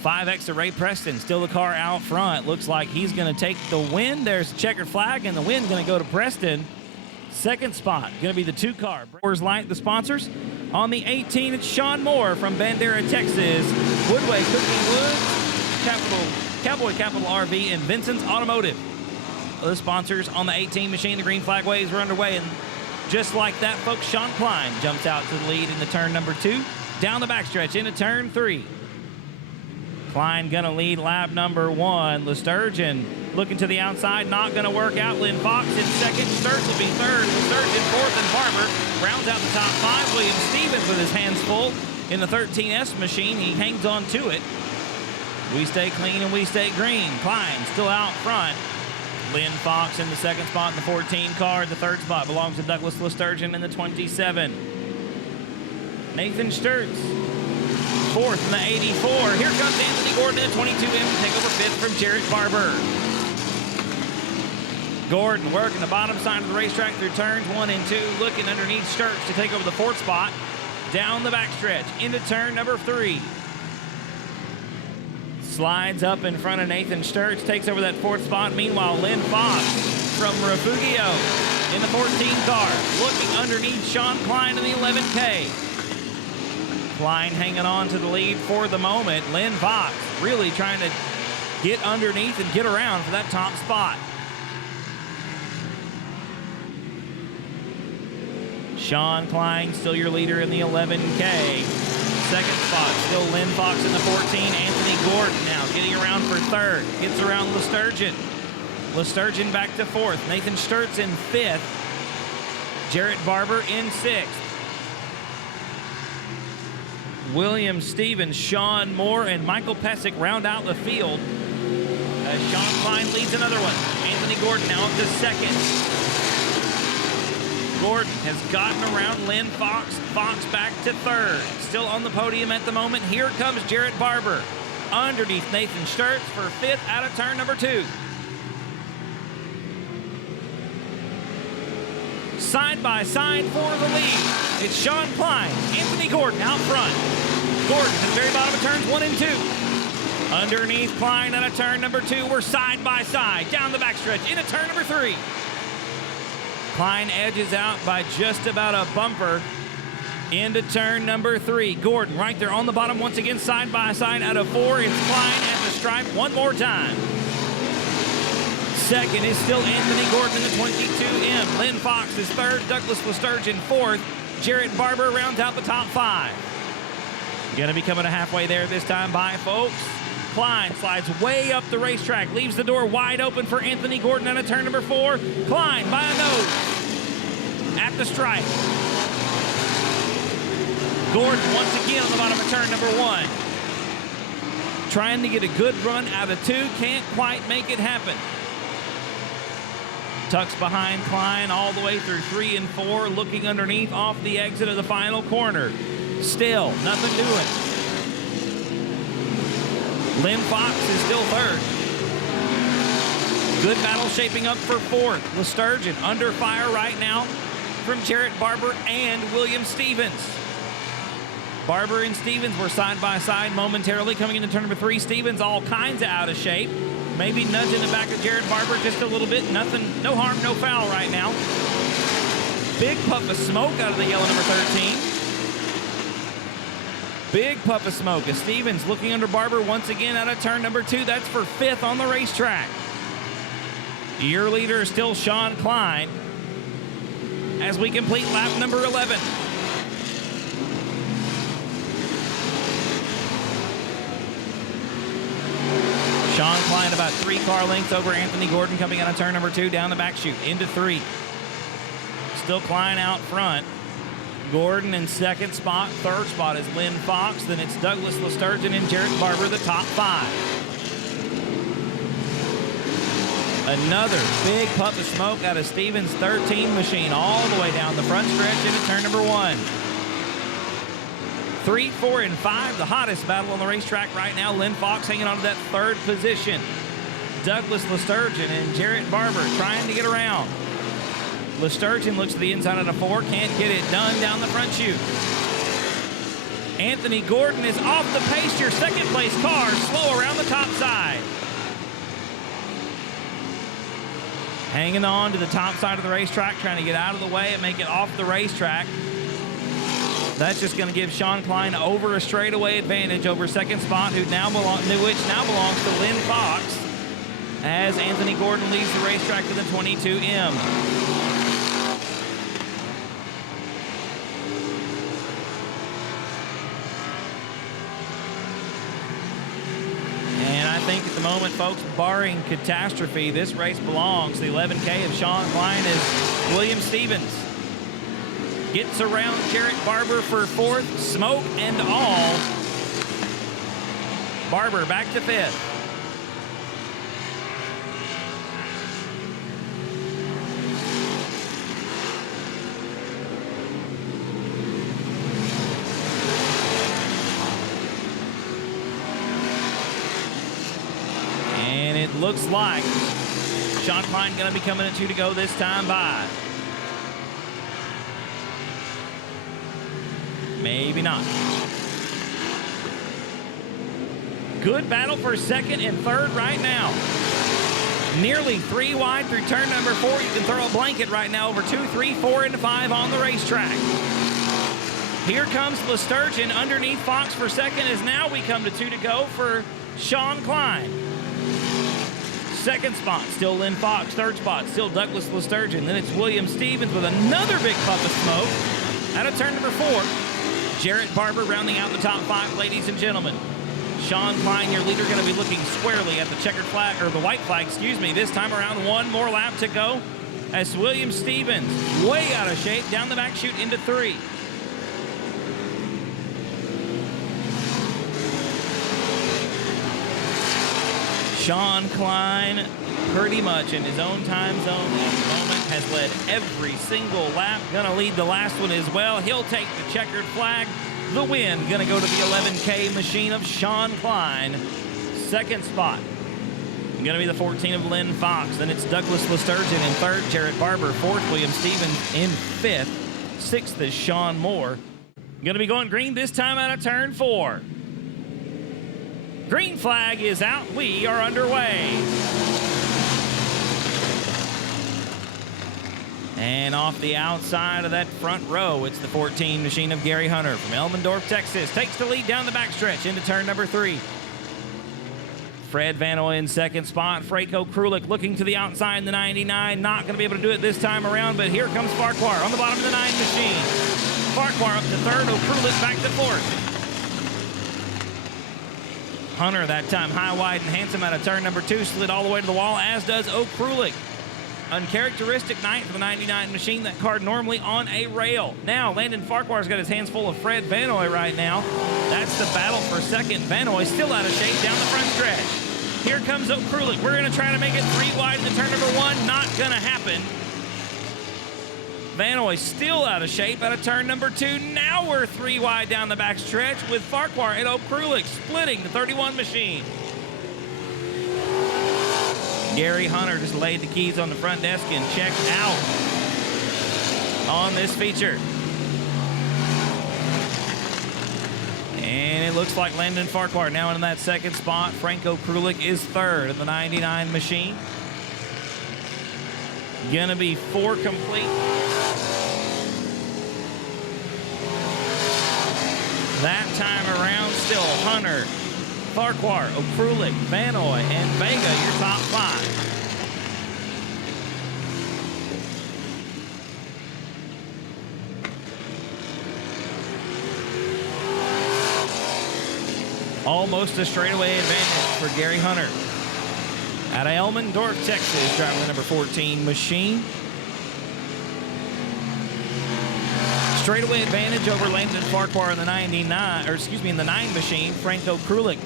Five X to Ray Preston, still the car out front. Looks like he's going to take the win. There's a checkered flag, and the win going to go to Preston. 2nd spot going to be the 2 car. Brewers Light, the sponsors. On the 18, it's Sean Moore from Bandera, Texas. Woodway Cooking Woods, Cowboy Capital RV, and Vincent's Automotive. The sponsors on the 18 machine. The green flag waves are underway, and just like that, folks, Sean Klein jumps out to the lead into turn number 2. Down the backstretch into turn 3. Klein gonna lead lap number 1. Lesturgeon looking to the outside, not gonna work out. Lynn Fox in 2nd. Sturz will be 3rd. Lesturgeon 4th, and Barber rounds out the top 5. William Stevens with his hands full in the 13S machine. He hangs on to it. We stay clean and we stay green. Klein still out front. Lynn Fox in the 2nd spot in the 14 car. The 3rd spot belongs to Douglas Lesturgeon in the 27. Nathan Sturz 4th in the 84. Here comes Anthony Gordon in the 22M to take over 5th from Jarrett Barber. Gordon working the bottom side of the racetrack through turns 1 and 2, looking underneath Sturz to take over the 4th spot. Down the backstretch into turn number 3. Slides up in front of Nathan Sturz, takes over that 4th spot. Meanwhile, Lynn Fox from Refugio in the 14 car, looking underneath Sean Klein in the 11K. Klein hanging on to the lead for the moment. Lynn Fox really trying to get underneath and get around for that top spot. Sean Klein still your leader in the 11K. Second spot, still Lynn Fox in the 14. Anthony Gordon now getting around for third. Gets around Lesturgeon. Lesturgeon back to fourth. Nathan Sturtz in fifth. Jarrett Barber in sixth. William Stevens, Sean Moore, and Michael Pesic round out the field. As Sean Klein leads another one. Anthony Gordon now up to second. Gordon has gotten around Lynn Fox. Fox back to third. Still on the podium at the moment. Here comes Jarrett Barber underneath Nathan Sturtz for fifth out of turn number 2. Side by side for the lead. It's Sean Klein, Anthony Gordon out front. Gordon at the very bottom of turns 1 and 2. Underneath Klein out of turn number 2. We're side by side down the backstretch into turn number 3. Klein edges out by just about a bumper into turn number 3. Gordon right there on the bottom once again, side by side out of 4. It's Klein at the stripe one more time. Second is still Anthony Gordon in the 22M. Lynn Fox is third. Douglas Lesturgeon fourth. Jarrett Barber rounds out the top 5. Gonna be coming to halfway there this time by folks. Klein slides way up the racetrack, leaves the door wide open for Anthony Gordon out of turn number 4. Klein by a nose at the stripe. Gordon once again on the bottom of turn number 1. Trying to get a good run out of 2, can't quite make it happen. Tucks behind Klein all the way through 3 and 4, looking underneath off the exit of the final corner. Still, nothing doing. Lynn Fox is still third. Good battle shaping up for fourth. Lesturgeon under fire right now from Jarrett Barber and William Stevens. Barber and Stevens were side by side momentarily coming into turn number 3. Stevens all kinds of out of shape. Maybe nudging the back of Jarrett Barber just a little bit. Nothing, no harm, no foul right now. Big puff of smoke out of the yellow number 13. Big puff of smoke as Stevens looking under Barber once again out of turn number 2. That's for 5th on the racetrack. Your leader is still Sean Klein as we complete lap number 11. Sean Klein about 3 car lengths over Anthony Gordon coming out of turn number 2 down the back chute into 3. Still Klein out front. Gordon in second spot. Third spot is Lynn Fox. Then it's Douglas Lesturgeon and Jarrett Barber, the top 5. Another big puff of smoke out of Stevens' 13 machine all the way down the front stretch into turn number 1. 3, 4, and 5, the hottest battle on the racetrack right now. Lynn Fox hanging on to that 3rd position. Douglas Lesturgeon and Jarrett Barber trying to get around. Lesturgeon looks to the inside of the 4, can't get it done down the front chute. Anthony Gordon is off the pace. Your second place car, slow around the top side. Hanging on to the top side of the racetrack, trying to get out of the way and make it off the racetrack. That's just going to give Sean Klein over a straightaway advantage over second spot, which now belongs to Lynn Fox, as Anthony Gordon leads the racetrack to the 22M. And I think at the moment, folks, barring catastrophe, this race belongs to the 11K of Sean Klein as William Stevens gets around Jarrett Barber for 4th, smoke and all. Barber back to 5th. And it looks like Sean Klein going to be coming at 2 to go this time by. Maybe not. Good battle for 2nd and 3rd right now. Nearly 3 wide through turn number 4. You can throw a blanket right now over 2, 3, 4, and 5 on the racetrack. Here comes Lesturgeon underneath Fox for 2nd as now we come to 2 to go for Sean Klein. 2nd spot, still Lynn Fox. 3rd spot, still Douglas Lesturgeon. Then it's William Stevens with another big puff of smoke. Out of turn number 4, Jarrett Barber rounding out the top 5, ladies and gentlemen. Sean Klein, your leader, going to be looking squarely at the checkered flag, or the white flag, excuse me. This time around, one more lap to go as William Stevens, way out of shape, down the back chute into 3. Sean Klein, pretty much in his own time zone at the moment, has led every single lap. Gonna lead the last one as well. He'll take the checkered flag. The win gonna go to the 11K machine of Sean Klein. Second spot gonna be the 14 of Lynn Fox. Then it's Douglas Lesturgeon in 3rd, Jarrett Barber 4th, William Stevens in 5th. 6th is Sean Moore. Gonna be going green this time out of turn 4. Green flag is out. We are underway. And off the outside of that front row, it's the 14 machine of Gary Hunter from Elmendorf, Texas. Takes the lead down the backstretch into turn number 3. Fred Vanoy in 2nd spot. Franco Krulik looking to the outside in the 99. Not going to be able to do it this time around, but here comes Farquhar on the bottom of the 9 machine. Farquhar up to 3rd. O'Krulik back to 4th. Hunter that time high, wide, and handsome out of turn number 2. Slid all the way to the wall, as does O'Krulik. Uncharacteristic 9th for the 99 machine. That car normally on a rail. Now, Landon Farquhar's got his hands full of Fred Vanoy right now. That's the battle for 2nd. Vanoy still out of shape down the front stretch. Here comes O'Krulik. We're going to try to make it 3 wide in the turn number 1. Not going to happen. Vanoy still out of shape out of turn number 2. Now we're 3 wide down the back stretch with Farquhar and O'Krulik splitting the 31 machine. Gary Hunter just laid the keys on the front desk and checked out on this feature. And it looks like Landon Farquhar now in that 2nd spot. Franco Krulik is 3rd in the 99 machine. Gonna be 4 complete. That time around, still Hunter, Farquhar, O'Krulik, Vanoy, and Vega, your top 5. Almost a straightaway advantage for Gary Hunter. Out of Elmendorf, Texas, driving the number 14 machine. Straightaway advantage over Landon Farquhar in the 99, or excuse me, in the 9 machine. Franco Krulik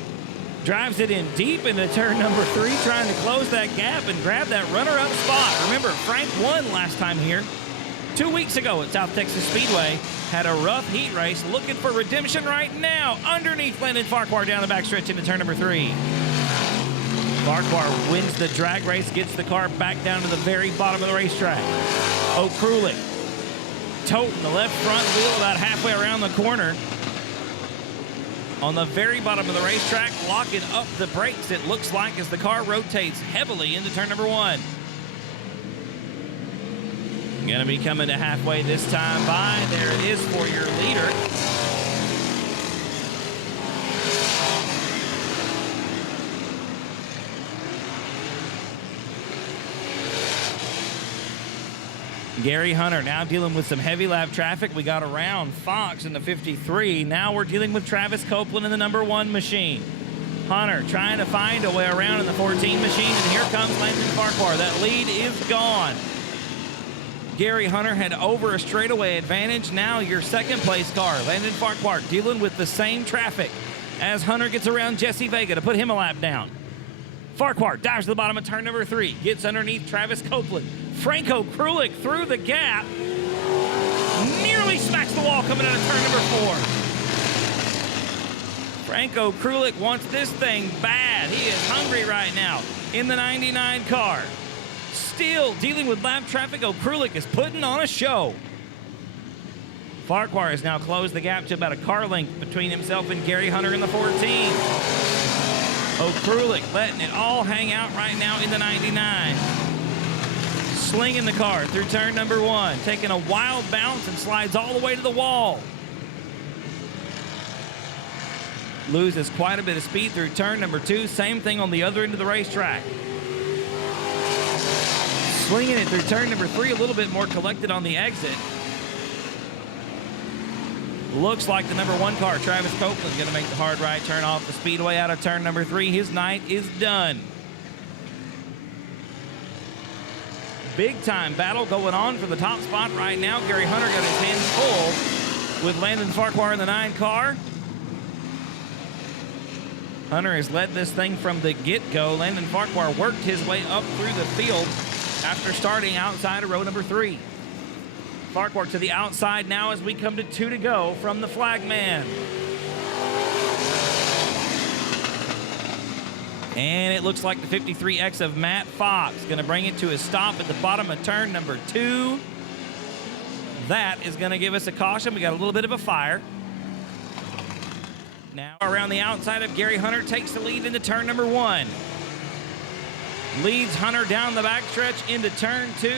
drives it in deep into turn number 3, trying to close that gap and grab that runner-up spot. Remember, Frank won last time here 2 weeks ago at South Texas Speedway. Had a rough heat race, looking for redemption right now. Underneath Landon Farquhar down the backstretch into turn number 3. Farquhar wins the drag race, gets the car back down to the very bottom of the racetrack. O'Krulik toting the left front wheel about halfway around the corner. On the very bottom of the racetrack, locking up the brakes, it looks like, as the car rotates heavily into turn number 1. Gonna be coming to halfway this time by. There it is for your leader. Gary Hunter now dealing with some heavy lap traffic. We got around Fox in the 53. Now we're dealing with Travis Copeland in the number 1 machine. Hunter trying to find a way around in the 14 machine, and here comes Landon Farquhar. That lead is gone. Gary Hunter had over a straightaway advantage. Now your 2nd place car, Landon Farquhar, dealing with the same traffic as Hunter gets around Jesse Vega to put him a lap down. Farquhar dives to the bottom of turn number 3, gets underneath Travis Copeland. Franco Krulik through the gap, nearly smacks the wall coming out of turn number 4. Franco Krulik wants this thing bad. He is hungry right now in the 99 car. Still dealing with lap traffic, O'Krulik is putting on a show. Farquhar has now closed the gap to about a car length between himself and Gary Hunter in the 14. O'Krulik letting it all hang out right now in the 99. Slinging the car through turn number 1, taking a wild bounce and slides all the way to the wall. Loses quite a bit of speed through turn number 2. Same thing on the other end of the racetrack. Swinging it through turn number 3, a little bit more collected on the exit. Looks like the number 1 car, Travis Copeland's going to make the hard right turn off the Speedway out of turn number 3. His night is done. Big time battle going on for the top spot right now. Gary Hunter got his hands full with Landon Farquhar in the 9 car. Hunter has led this thing from the get-go. Landon Farquhar worked his way up through the field after starting outside of row number 3. Farquhar to the outside now as we come to 2 to go from the flagman. And it looks like the 53X of Matt Fox going to bring it to a stop at the bottom of turn number 2. That is going to give us a caution. We got a little bit of a fire. Now around the outside of Gary Hunter takes the lead into turn number 1. Leads Hunter down the backstretch into turn 2.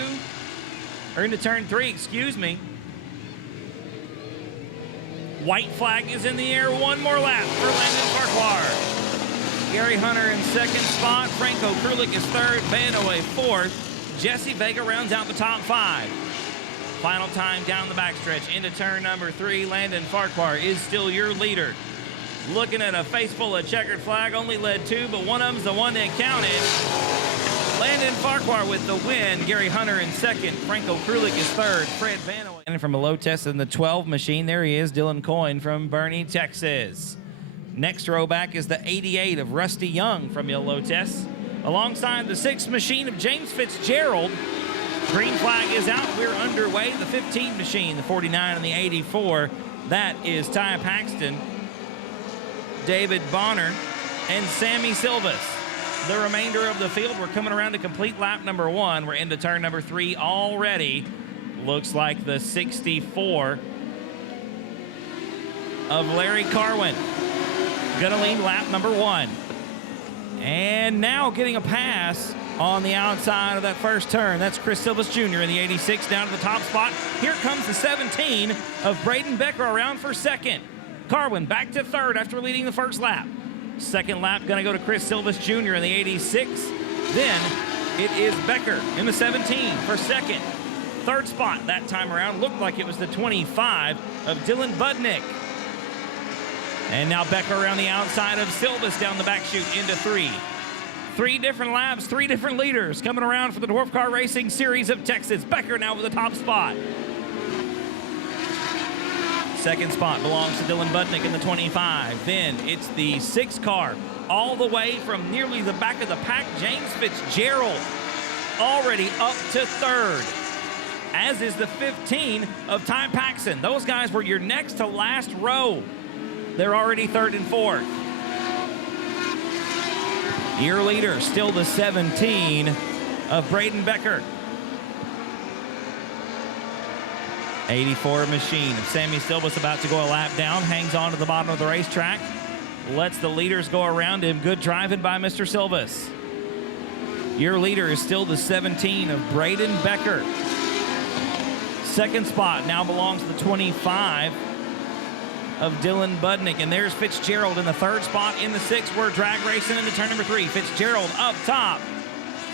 Or into turn 3, excuse me. White flag is in the air. One more lap for Landon Farquhar. Gary Hunter in 2nd spot. Franco Krulik is 3rd. Vanaway 4th. Jesse Vega rounds out the top 5. Final time down the backstretch into turn number 3. Landon Farquhar is still your leader. Looking at a face full of checkered flag. Only led 2, but one of them's the one that counted. Landon Farquhar with the win. Gary Hunter in 2nd. Franco Krulik is 3rd. Fred Vanaway. And from a low test in the 12 machine, there he is, Dylan Coyne from Bernie, Texas. Next row back is the 88 of Rusty Young from your low test. Alongside the 6 machine of James Fitzgerald. Green flag is out. We're underway. The 15 machine, the 49 and the 84. That is Ty Paxton, David Bonner, and Sammy Silvas. The remainder of the field, we're coming around to complete lap number 1. We're into turn number 3 already. Looks like the 64 of Larry Carwin gonna lead lap number 1. And now getting a pass on the outside of that first turn. That's Chris Silvas Jr. in the 86 down to the top spot. Here comes the 17 of Braden Becker around for 2nd. Carwin back to 3rd after leading the first lap. 2nd lap going to go to Chris Silvas Jr. in the 86. Then it is Becker in the 17 for 2nd. 3rd spot that time around looked like it was the 25 of Dylan Budnick. And now Becker around the outside of Silvas down the back chute into 3. 3 different laps, 3 different leaders coming around for the Dwarf Car Racing Series of Texas. Becker now with the top spot. 2nd spot belongs to Dylan Budnick in the 25. Then it's the 6 car, all the way from nearly the back of the pack, James Fitzgerald, already up to 3rd, as is the 15 of Ty Paxton. Those guys were your next to last row. They're already 3rd and 4th. Your leader, still the 17 of Braden Becker. 84 machine of Sammy Silvas about to go a lap down, hangs on to the bottom of the racetrack, lets the leaders go around him. Good driving by Mr. Silvas. Your leader is still the 17 of Braden Becker. 2nd spot now belongs to the 25 of Dylan Budnick, and there's Fitzgerald in the 3rd spot. In the 6, we're drag racing into turn number 3. Fitzgerald up top.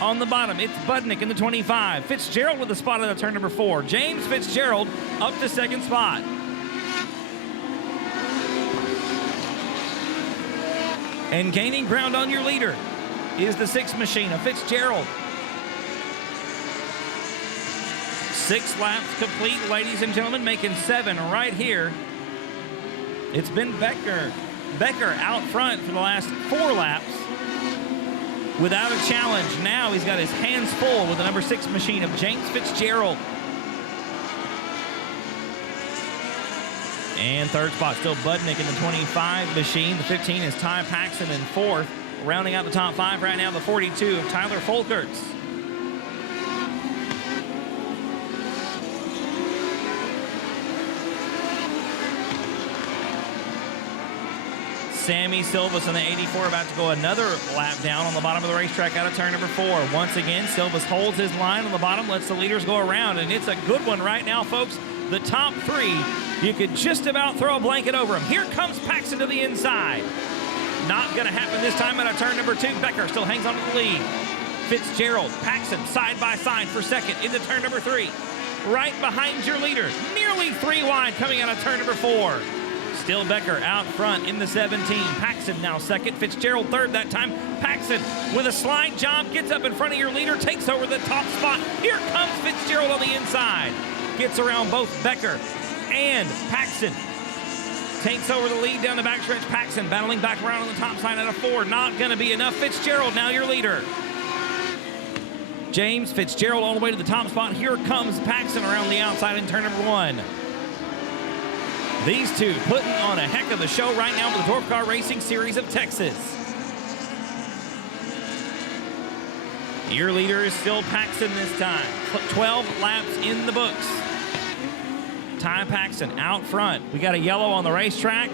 On the bottom, it's Budnick in the 25. Fitzgerald with the spot on the turn number 4. James Fitzgerald up to 2nd spot. And gaining ground on your leader is the 6 machine of Fitzgerald. 6 laps complete, ladies and gentlemen, making 7 right here. It's been Becker out front for the last 4 laps. Without a challenge. Now he's got his hands full with the number 6 machine of James Fitzgerald. And 3rd spot still Budnick in the 25 machine. The 15 is Ty Paxton in 4th. Rounding out the top 5 right now, the 42 of Tyler Folkerts. Sammy Silvas in the 84 about to go another lap down on the bottom of the racetrack out of turn number 4. Once again, Silvas holds his line on the bottom, lets the leaders go around, and it's a good one right now, folks. The top 3, you could just about throw a blanket over them. Here comes Paxton to the inside. Not going to happen this time out of turn number 2. Becker still hangs on to the lead. Fitzgerald, Paxton side by side for 2nd into turn number 3. Right behind your leader, nearly Barely 3 wide coming out of turn number 4. Still Becker out front in the 17. Paxson now second. Fitzgerald third that time. Paxson with a slide job gets up in front of your leader, takes over the top spot. Here comes Fitzgerald on the inside. Gets around both Becker and Paxson. Takes over the lead down the backstretch. Paxson battling back around on the top side out of 4. Not going to be enough. Fitzgerald now your leader. James Fitzgerald all the way to the top spot. Here comes Paxson around the outside in turn number 1. These two putting on a heck of a show right now with the Dwarf Car Racing Series of Texas. Your leader is still Paxson this time. 12 laps in the books. Ty Paxson out front. We got a yellow on the racetrack.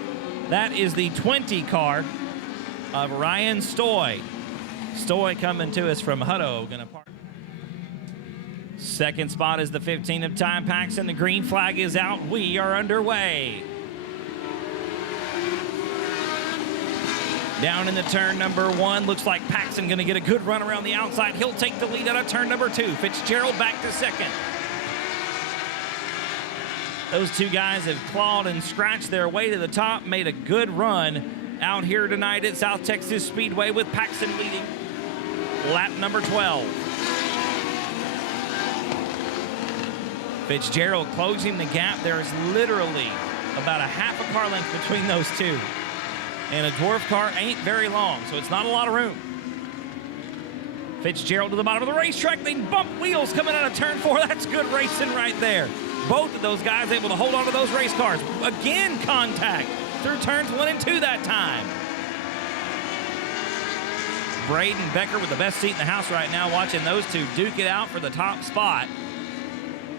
That is the 20 car of Ryan Stoy. Stoy coming to us from Hutto. Gonna park. Second spot is the 15 of Ty Paxson. The green flag is out. We are underway. Down in the turn number 1. Looks like Paxson going to get a good run around the outside. He'll take the lead out of turn number 2. Fitzgerald back to second. Those two guys have clawed and scratched their way to the top. Made a good run out here tonight at South Texas Speedway with Paxson leading lap number 12. Fitzgerald closing the gap. There is literally about a half a car length between those two. And a dwarf car ain't very long, so it's not a lot of room. Fitzgerald to the bottom of the racetrack. They bump wheels coming out of turn 4. That's good racing right there. Both of those guys able to hold on to those race cars. Again, contact through turns 1 and 2 that time. Braden Becker with the best seat in the house right now, watching those two duke it out for the top spot.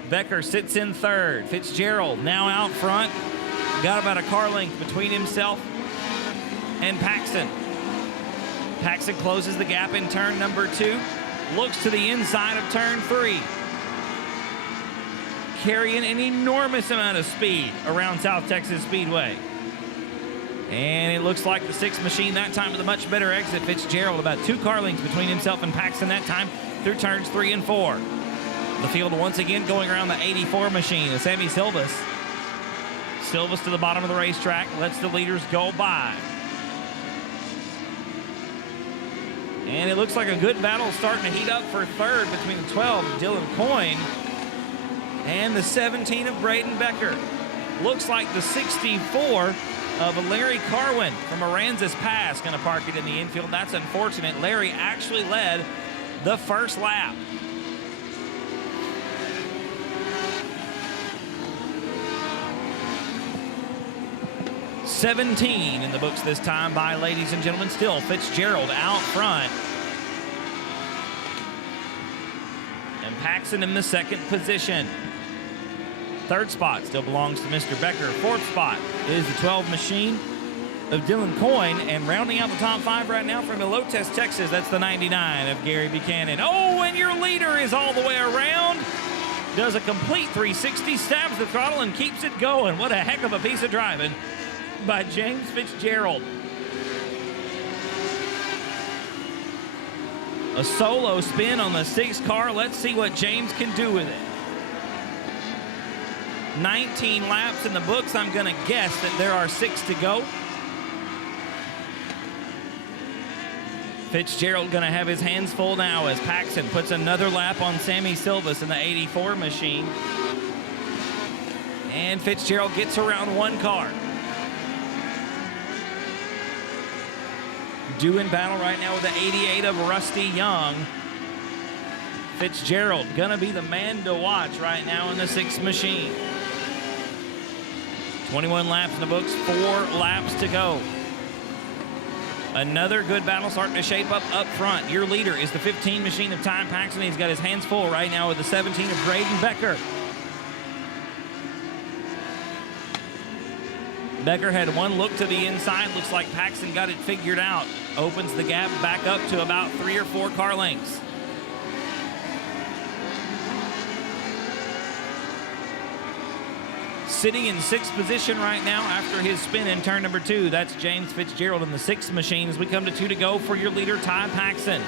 Becker sits in third. Fitzgerald now out front. Got about a car length between himself and Paxson. Paxson closes the gap in turn number 2. Looks to the inside of turn 3. Carrying an enormous amount of speed around South Texas Speedway. And it looks like the 6 machine that time with a much better exit. Fitzgerald about 2 car lengths between himself and Paxson that time through turns 3 and 4. The field once again going around the 84 machine. Sammy Silvas. Silvas to the bottom of the racetrack. Lets the leaders go by. And it looks like a good battle starting to heat up for third between the 12 of Dylan Coyne and the 17 of Braden Becker. Looks like the 64 of Larry Carwin from Aransas Pass going to park it in the infield. That's unfortunate. Larry actually led the first lap. $17 in the books this time by, ladies and gentlemen, still Fitzgerald out front. And Paxson in the second position. Third spot still belongs to Mr. Becker. Fourth spot is the 12 machine of Dylan Coyne. And rounding out the top 5 right now from Elotes, Texas, that's the 99 of Gary Buchanan. Oh, and your leader is all the way around. Does a complete 360, stabs the throttle and keeps it going. What a heck of a piece of driving by James Fitzgerald. A solo spin on the 6 car. Let's see what James can do with it. 19 laps in the books. I'm going to guess that there are 6 to go. Fitzgerald going to have his hands full now as Paxson puts another lap on Sammy Silvas in the 84 machine. And Fitzgerald gets around 1 car. Doing battle right now with the 88 of Rusty Young. Fitzgerald gonna be the man to watch right now in the 6 machine. 21 laps in the books, 4 laps to go. Another good battle starting to shape up front. Your leader is the 15 machine of Ty Paxson. He's got his hands full right now with the 17 of Braden Becker. Becker had 1 look to the inside. Looks like Paxson got it figured out. Opens the gap back up to about 3 or 4 car lengths. Sitting in 6th position right now after his spin in turn number 2. That's James Fitzgerald in the 6th machine as we come to 2 to go for your leader, Ty Paxson.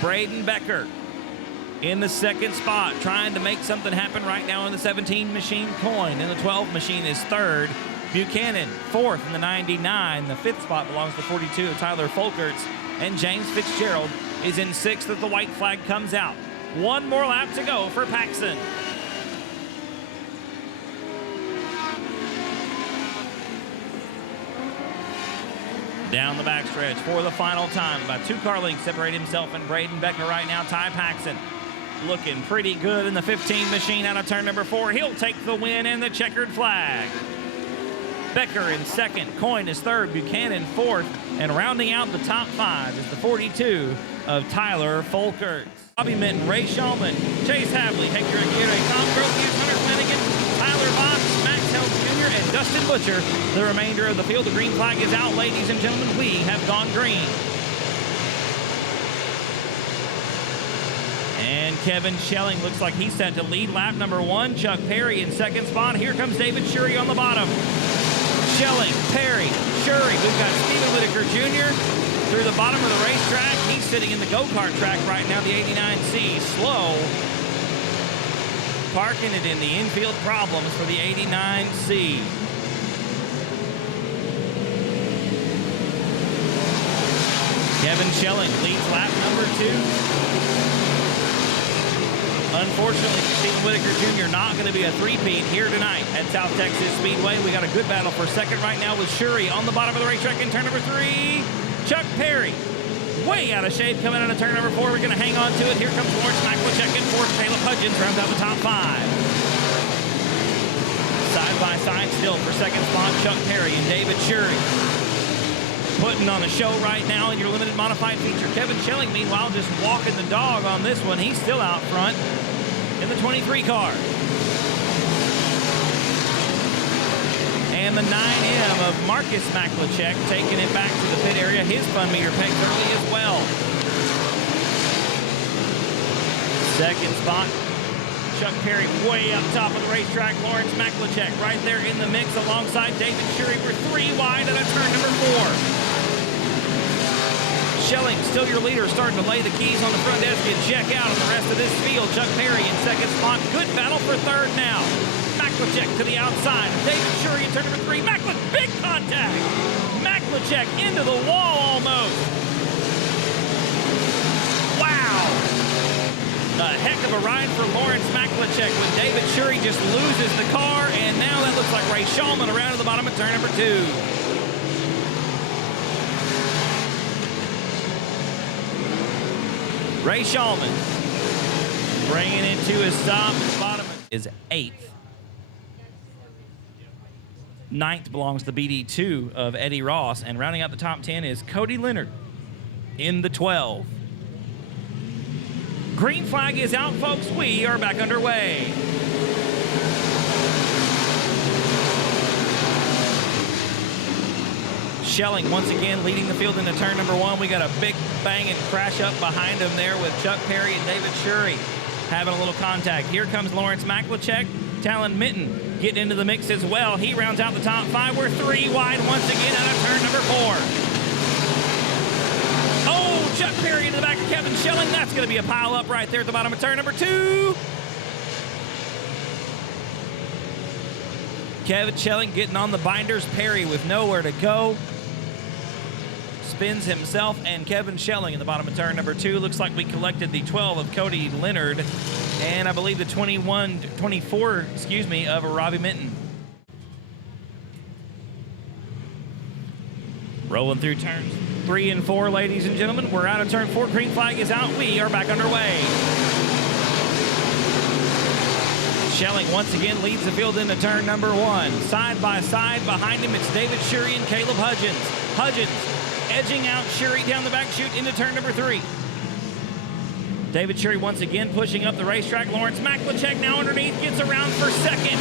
Braden Becker in the second spot, trying to make something happen right now in the 17 machine. Coin in the 12 machine is third. Buchanan fourth in the 99. The fifth spot belongs to 42 of Tyler Folkerts. And James Fitzgerald is in sixth as the white flag comes out. One more lap to go for Paxson. Down the backstretch for the final time. About 2 car lengths separate himself and Braden Becker right now. Ty Paxson looking pretty good in the 15 machine out of turn number 4. He'll take the win and the checkered flag. Becker in second. Coyne is third. Buchanan fourth. And rounding out the top 5 is the 42 of Tyler Folkerts. Bobby Minton, Ray Shulman, Chase Havley, Hector Aguirre, Tom Gropius, Hunter Flanagan, Tyler Voss, Max Held Jr., and Dustin Butcher. The remainder of the field, the green flag is out, ladies and gentlemen. We have gone green. And Kevin Schelling looks like he's set to lead lap number 1. Chuck Perry in second spot. Here comes David Shurey on the bottom. Schelling, Perry, Shurey. We've got Stephen Whitaker Jr. through the bottom of the racetrack. He's sitting in the go-kart track right now, the 89C. Slow. Parking it in the infield problems for the 89C. Kevin Schelling leads lap number 2. Unfortunately, Stephen Whitaker Jr. not going to be a three-peat here tonight at South Texas Speedway. We got a good battle for second right now with Shurey on the bottom of the racetrack in turn number 3. Chuck Perry, way out of shape, coming out of turn number 4. We're going to hang on to it. Here comes Lawrence Maklachek in fourth. Caleb Hudgens rounds out the top 5. Side by side still for second spot, Chuck Perry and David Shurey. Putting on a show right now in your limited modified feature. Kevin Schelling, meanwhile, just walking the dog on this one. He's still out front in the 23 car. And the 9M of Marcus Maklachek taking it back to the pit area. His fun meter pegs early as well. Second spot, Chuck Perry way up top of the racetrack. Lawrence Maklachek right there in the mix alongside David Shurey. We're 3 wide at a turn number 4. Schelling, still your leader, starting to lay the keys on the front desk and check out of the rest of this field. Chuck Perry in second spot. Good battle for third now. Maklachek to the outside. David Shurey in turn number 3. Maklachek, big contact. Maklachek into the wall almost. Wow. A heck of a ride for Lawrence Maklachek when David Shurey just loses the car, and now that looks like Ray Shulman around to the bottom of turn number 2. Ray Shulman bringing it to his stop. Bottom is 8th. 9th belongs to the BD2 of Eddie Ross. And rounding out the top 10 is Cody Leonard in the 12. Green flag is out, folks. We are back underway. Schelling once again leading the field into turn number 1. We got a big bang and crash up behind him there with Chuck Perry and David Shurey having a little contact. Here comes Lawrence Maklachek. Talon Minton getting into the mix as well. He rounds out the top 5. We're 3 wide once again out of turn number 4. Oh, Chuck Perry into the back of Kevin Schelling. That's going to be a pile up right there at the bottom of turn number 2. Kevin Schelling getting on the binders. Perry with nowhere to go. Spins himself and Kevin Schelling in the bottom of turn number 2. Looks like we collected the 12 of Cody Leonard and I believe the 24, of Robbie Minton. Rolling through turns 3 and 4, ladies and gentlemen. We're out of turn 4. Green flag is out. We are back underway. Schelling once again leads the field into turn number 1. Side by side behind him, it's David Shurey and Caleb Hudgens. Hudgens edging out Shurey down the back chute into turn number 3. David Shurey once again pushing up the racetrack. Lawrence Maklachek now underneath, gets around for second.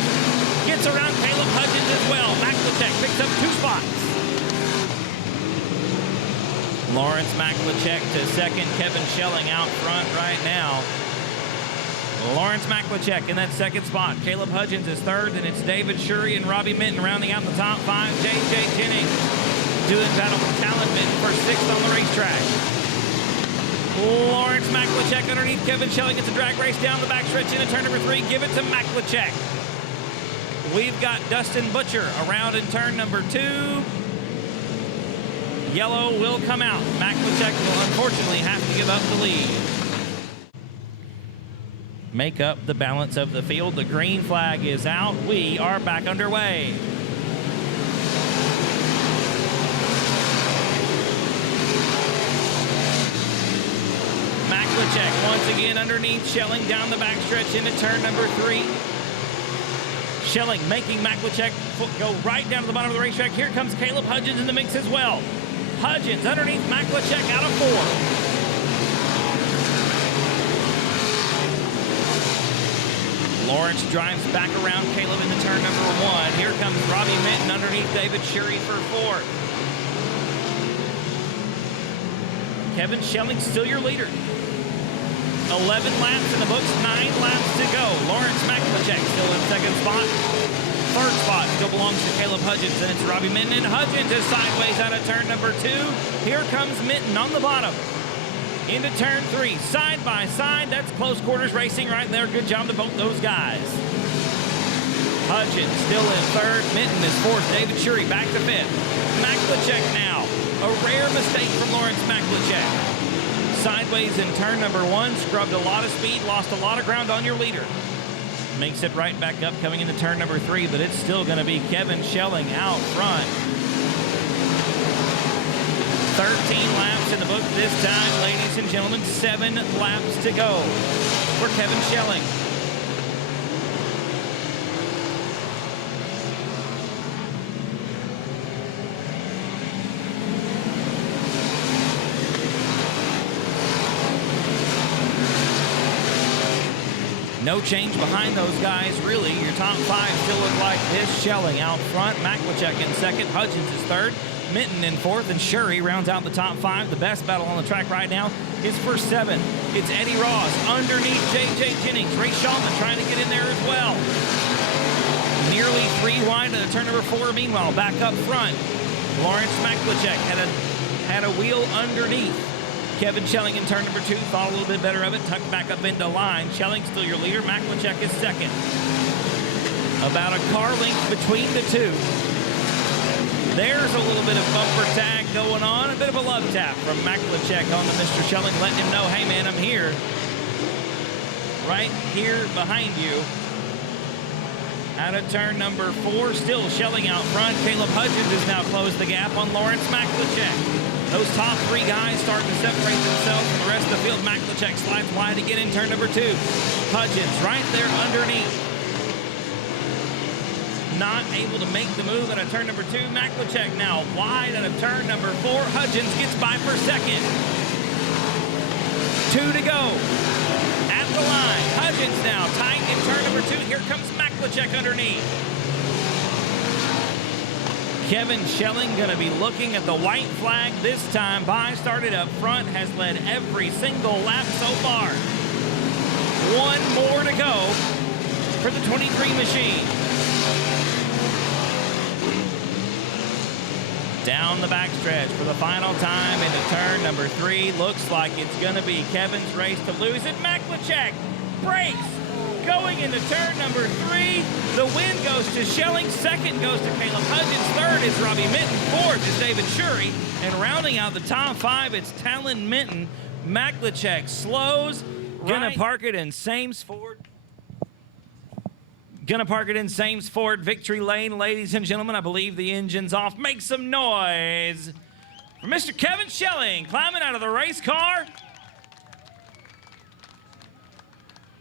Gets around Caleb Hudgens as well. Maklachek picks up 2 spots. Lawrence Maklachek to second. Kevin Schelling out front right now. Lawrence Maklachek in that second spot. Caleb Hudgens is third, and it's David Shurey and Robbie Minton rounding out the top 5. J.J. Jennings doing battle with Talon Minton for 6th on the racetrack. Lawrence Maklachek underneath Kevin Schelling. It's a drag race down the backstretch into turn number 3. Give it to Maklachek. We've got Dustin Butcher around in turn number 2. Yellow will come out. Maklachek will unfortunately have to give up the lead. Make up the balance of the field. The green flag is out. We are back underway. Maklachek once again underneath Schelling down the backstretch into turn number 3. Schelling making Maklachek go right down to the bottom of the racetrack. Here comes Caleb Hudgens in the mix as well. Hudgens underneath Maklachek out of 4. Lawrence drives back around Caleb into turn number 1. Here comes Robbie Minton underneath David Shuri for 4. Kevin Schelling still your leader. 11 laps in the books, 9 laps to go. Lawrence Maklachek still in second spot. Third spot still belongs to Caleb Hudgens, and it's Robbie Minton. And Hudgens is sideways out of turn number 2. Here comes Minton on the bottom. Into turn 3, side by side. That's close quarters racing right there. Good job to both those guys. Hudgens still in third. Minton is fourth. David Shuri back to fifth. Maklachek now. A rare mistake from Lawrence Maklachek. Sideways in turn number 1, scrubbed a lot of speed, lost a lot of ground on your leader. Makes it right back up coming into turn number 3, but it's still going to be Kevin Schelling out front. 13 laps in the book this time, ladies and gentlemen. 7 laps to go for Kevin Schelling. No change behind those guys, really. Your top 5 still look like this. Schelling out front, Maklachek in second, Hudgens is third, Minton in fourth, and Shuri rounds out the top 5. The best battle on the track right now is for 7. It's Eddie Ross underneath J.J. Jennings. Ray Shulman trying to get in there as well. Nearly 3 wide at turn number 4. Meanwhile, back up front, Lawrence Maklachek had a wheel underneath Kevin Schelling in turn number 2, thought a little bit better of it, tucked back up into line. Schelling still your leader. Maklachek is second. About a car length between the 2. There's a little bit of bumper tag going on, a bit of a love tap from Maklachek on to Mr. Schelling, letting him know, hey man, I'm here. Right here behind you. Out of turn number 4, still Schelling out front. Caleb Hudgens has now closed the gap on Lawrence Maklachek. Those top 3 guys starting to separate themselves from the rest of the field. Maklachek slides wide to get in turn number 2. Hudgens right there underneath. Not able to make the move out of turn number 2. Maklachek now wide out of turn number 4. Hudgens gets by for second. 2 to go. At the line. Hudgens now tight in turn number 2. Here comes Maklachek underneath. Kevin Schelling going to be looking at the white flag this time. By started up front, has led every single lap so far. 1 more to go for the 23 machine. Down the backstretch for the final time into turn number 3. Looks like it's going to be Kevin's race to lose it. Maklachek brakes. Going into turn number 3, the win goes to Schelling. Second goes to Caleb Hudgens. Third is Robbie Minton. Fourth is David Shuri. And rounding out the top 5, it's Talon Minton. Maklachek slows. Gonna park it in Sames Ford. Victory lane, ladies and gentlemen. I believe the engine's off. Make some noise for Mr. Kevin Schelling climbing out of the race car.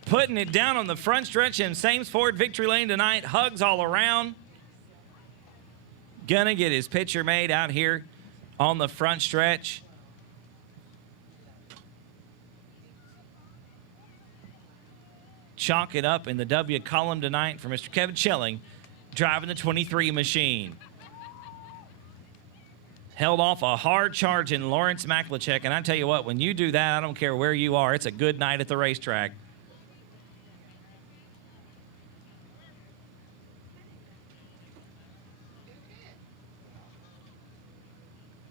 Putting it down on the front stretch in Sames Ford Victory Lane tonight. Hugs all around. Gonna get his picture made out here on the front stretch. Chalk it up in the W column tonight for Mr. Kevin Schelling, driving the 23 machine. Held off a hard charge in Lawrence Maklachek, and I tell you what, when you do that, I don't care where you are, it's a good night at the racetrack.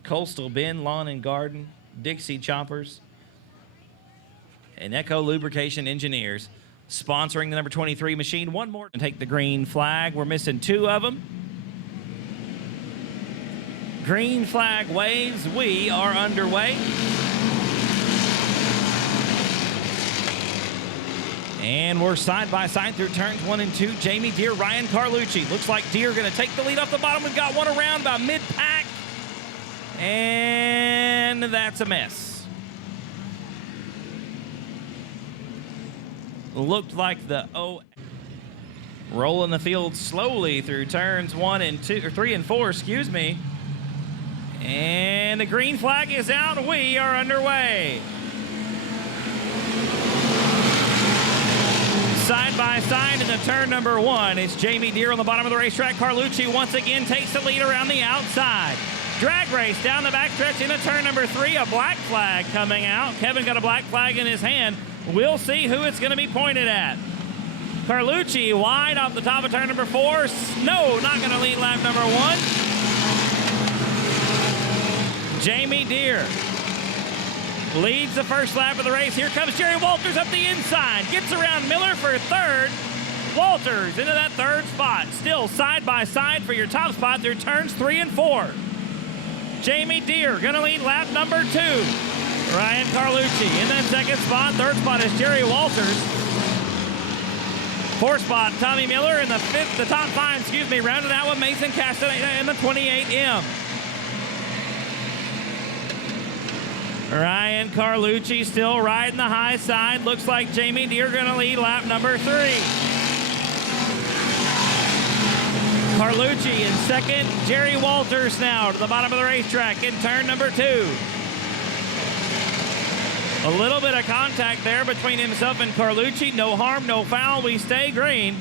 Coastal Bend Lawn and Garden, Dixie Choppers, and Echo Lubrication Engineers sponsoring the number 23 machine. One more to take the green flag. We're missing 2 of them. Green flag waves. We are underway. And we're side by side through turns 1 and 2. Jamie Deere, Ryan Carlucci. Looks like Deere going to take the lead off the bottom. We've got one around by mid-pack. And that's a mess. Looked like the rolling the field slowly through turns 1 and 2, or 3 and 4, excuse me. And the green flag is out. We are underway. Side by side into turn number 1. It's Jamie Deere on the bottom of the racetrack. Carlucci once again takes the lead around the outside. Drag race down the backstretch into turn number 3. A black flag coming out. Kevin got a black flag in his hand. We'll see who it's going to be pointed at. Carlucci wide off the top of turn number 4. Snow not going to lead lap number 1. Jamie Deere leads the first lap of the race. Here comes Jerry Walters up the inside. Gets around Miller for 3rd. Walters into that 3rd spot. Still side by side for your top spot through turns 3 and 4. Jamie Deere going to lead lap number 2. Ryan Carlucci in that 2nd spot. 3rd spot is Jerry Walters. 4th spot, Tommy Miller. In the top 5, excuse me, rounded out with Mason Castaneda in the 28M. Ryan Carlucci still riding the high side. Looks like Jamie Deere going to lead lap number 3. Carlucci in 2nd. Jerry Walters now to the bottom of the racetrack in turn number 2. A little bit of contact there between himself and Carlucci. No harm, no foul. We stay green.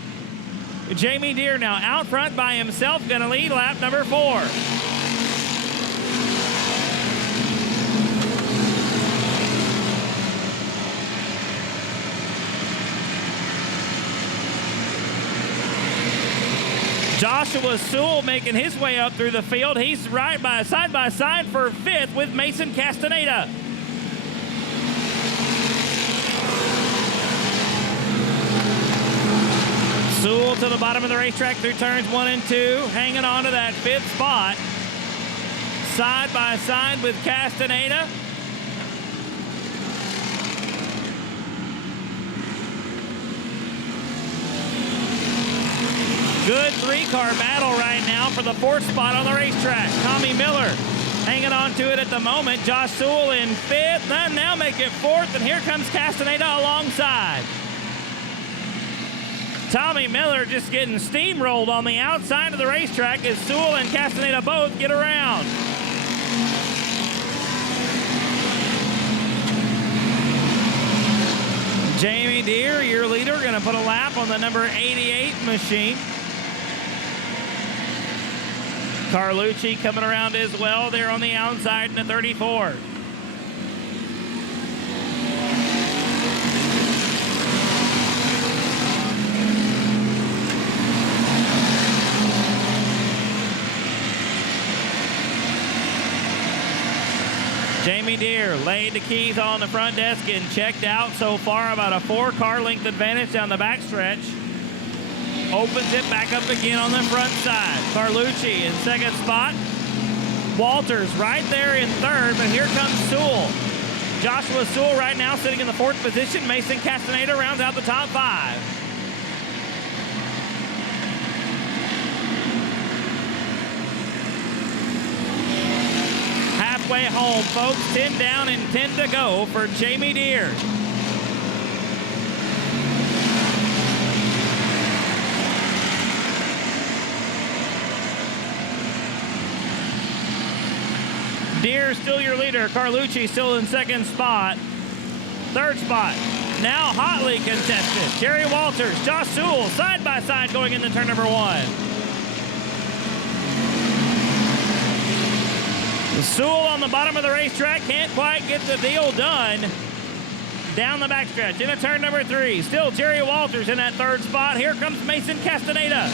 Jamie Deere now out front by himself, going to lead lap number 4. Joshua Sewell making his way up through the field. He's right side by side for 5th with Mason Castaneda. Sewell to the bottom of the racetrack through turns 1 and 2, hanging on to that 5th spot. Side by side with Castaneda. Good 3-car battle right now for the 4th spot on the racetrack. Tommy Miller hanging on to it at the moment. Josh Sewell in 5th, and now make it 4th, and here comes Castaneda alongside. Tommy Miller just getting steamrolled on the outside of the racetrack as Sewell and Castaneda both get around. Jamie Deere, your leader, going to put a lap on the number 88 machine. Carlucci coming around as well there on the outside in the 34. Jamie Deere laid the keys on the front desk and checked out so far. About a 4-car length advantage down the backstretch. Opens it back up again on the front side. Carlucci in 2nd spot. Walters right there in 3rd, but here comes Sewell. Joshua Sewell right now sitting in the 4th position. Mason Castaneda rounds out the top 5. Halfway home, folks. 10 down and 10 to go for Jamie Deere. Deere still your leader. Carlucci still in 2nd spot. 3rd spot, now hotly contested. Jerry Walters, Josh Sewell, side by side going into turn number 1. Sewell on the bottom of the racetrack can't quite get the deal done. Down the backstretch into turn number 3. Still Jerry Walters in that 3rd spot. Here comes Mason Castaneda.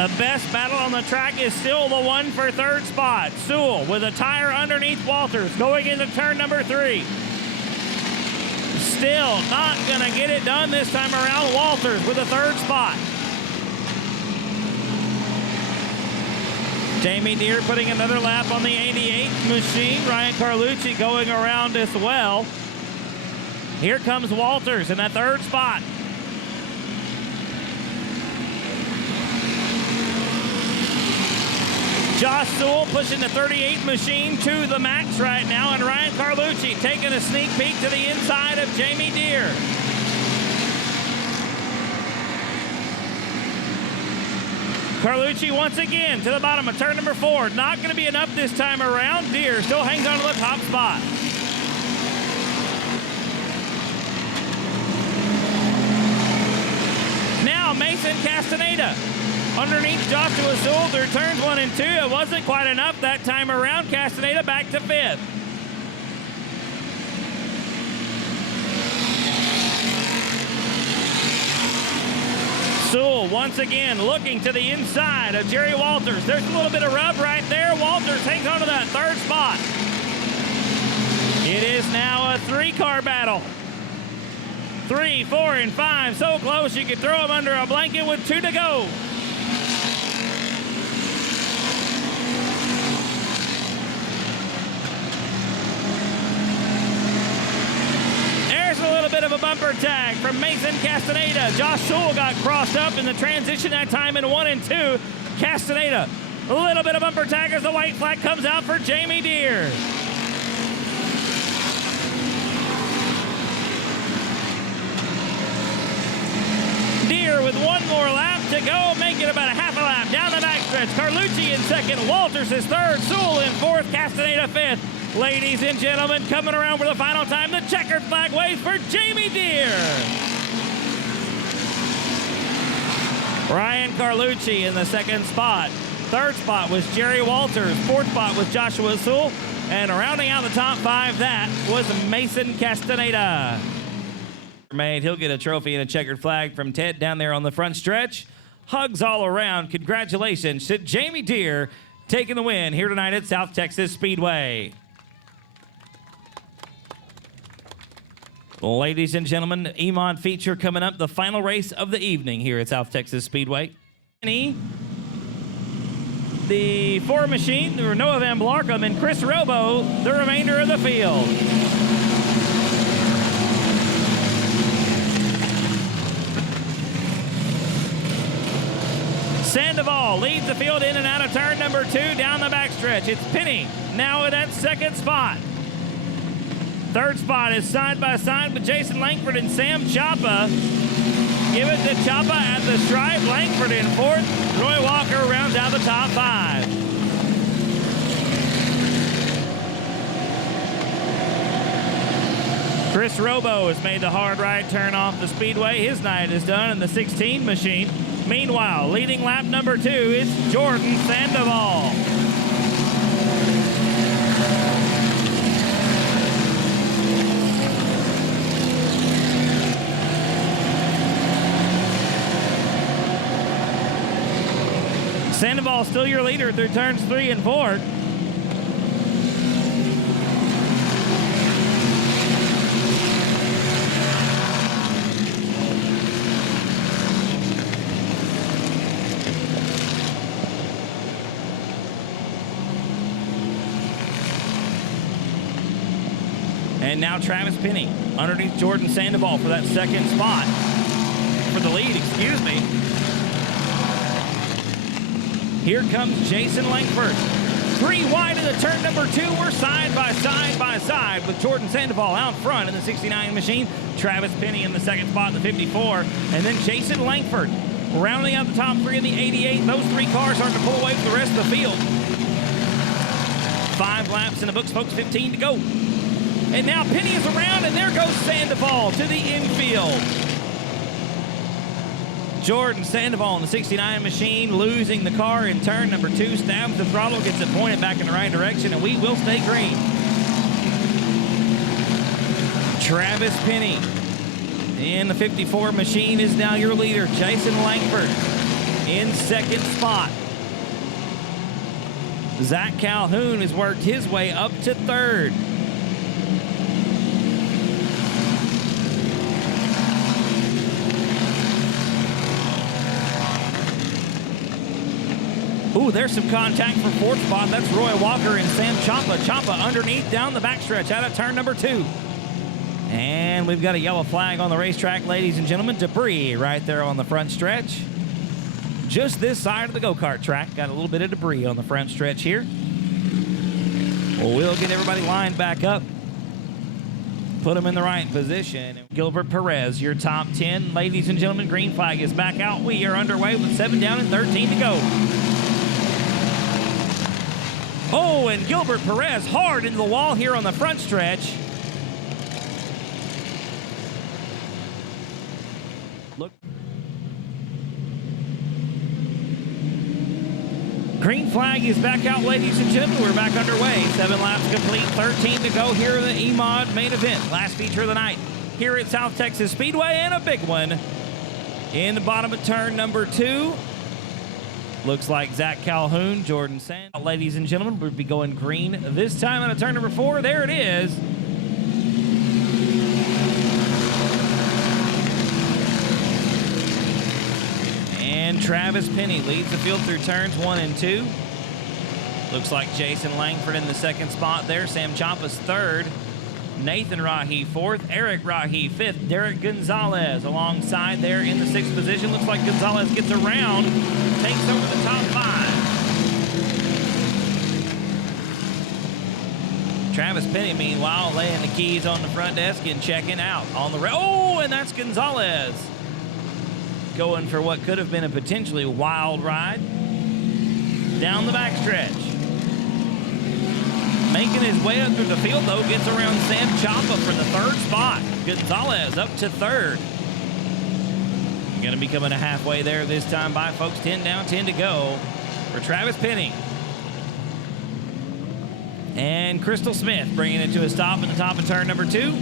The best battle on the track is still the one for third spot. Sewell with a tire underneath Walters going into turn number 3. Still not going to get it done this time around. Walters with a third spot. Jamie Deere putting another lap on the 88 machine. Ryan Carlucci going around as well. Here comes Walters in that third spot. Josh Sewell pushing the 38 machine to the max right now, and Ryan Carlucci taking a sneak peek to the inside of Jamie Deere. Carlucci once again to the bottom of turn number 4. Not going to be enough this time around. Deere still hangs on to the top spot. Now Mason Castaneda underneath Joshua Sewell through turns 1 and 2. It wasn't quite enough that time around. Castaneda back to 5th. Sewell once again looking to the inside of Jerry Walters. There's a little bit of rub right there. Walters hangs on to that third spot. It is now a 3-car battle. 3, 4, and 5. So close you could throw them under a blanket with 2 to go. A little bit of a bumper tag from Mason Castaneda. Josh Sewell got crossed up in the transition that time in 1 and 2. Castaneda, a little bit of bumper tag as the white flag comes out for Jamie Deere. Deere with 1 more lap to go, making about a half a lap down the backstretch. Carlucci in 2nd, Walters is 3rd, Sewell in 4th, Castaneda 5th. Ladies and gentlemen, coming around for the final time, the checkered flag waves for Jamie Deere. Ryan Carlucci in the 2nd spot. 3rd spot was Jerry Walters. 4th spot was Joshua Sewell. And rounding out the top 5, that was Mason Castaneda. He'll get a trophy and a checkered flag from Ted down there on the front stretch. Hugs all around. Congratulations to Jamie Deere taking the win here tonight at South Texas Speedway. Ladies and gentlemen, Emod Feature coming up, the final race of the evening here at South Texas Speedway. The 4 machine, there were Noah Van Blarkum and Chris Robo, the remainder of the field. Sandoval leads the field in and out of turn number 2 down the backstretch. It's Penny now at that 2nd spot. 3rd spot is side by side with Jason Langford and Sam Chapa. Give it to Chapa at the stripe. Langford in 4th. Roy Walker rounds out the top 5. Chris Robo has made the hard right turn off the speedway. His night is done in the 16 machine. Meanwhile, leading lap number 2 is Jordan Sandoval. Sandoval still your leader through turns 3 and 4. And now Travis Penny underneath Jordan Sandoval for that 2nd spot. For the lead, excuse me. Here comes Jason Langford. 3 wide in the turn number 2. We're side by side with Jordan Sandoval out front in the 69 machine. Travis Penny in the 2nd spot in the 54. And then Jason Langford rounding out the top 3 in the 88. Those 3 cars starting to pull away from the rest of the field. 5 laps in the books, folks, 15 to go. And now Penny is around, and there goes Sandoval to the infield. Jordan Sandoval in the 69 machine, losing the car in turn number 2, stabs the throttle, gets it pointed back in the right direction, and we will stay green. Travis Penny in the 54 machine is now your leader. Jason Langford in second spot. Zach Calhoun has worked his way up to third. Ooh, there's some contact for fourth spot. That's Roy Walker and Sam Champa. Champa underneath down the backstretch out of turn number 2. And we've got a yellow flag on the racetrack, ladies and gentlemen. Debris right there on the front stretch. Just this side of the go-kart track. Got a little bit of debris on the front stretch here. We'll get everybody lined back up. Put them in the right position. Gilbert Perez, your top 10. Ladies and gentlemen, green flag is back out. We are underway with 7 down and 13 to go. Oh, and Gilbert Perez hard into the wall here on the front stretch. Look. Green flag is back out, ladies and gentlemen. We're back underway. 7 laps complete, 13 to go here in the Emod main event. Last feature of the night here at South Texas Speedway, and a big one in the bottom of turn number 2. Looks like Zach Calhoun, Jordan Sand. Ladies and gentlemen, we'll be going green this time on turn number 4. There it is. And Travis Penny leads the field through turns 1 and 2. Looks like Jason Langford in the second spot there. Sam Champa's third. Nathan Rahi fourth. Eric Rahi fifth. Derek Gonzalez alongside there in the 6th position. Looks like Gonzalez gets around, takes over the top 5. Travis Penny, meanwhile, laying the keys on the front desk and checking out on the oh, and that's Gonzalez going for what could have been a potentially wild ride down the backstretch. Making his way up through the field, though, gets around Sam Champa for the 3rd spot. Gonzalez up to 3rd. Going to be coming to halfway there this time by, folks. 10 down, 10 to go for Travis Penny. And Crystal Smith bringing it to a stop at the top of turn number 2.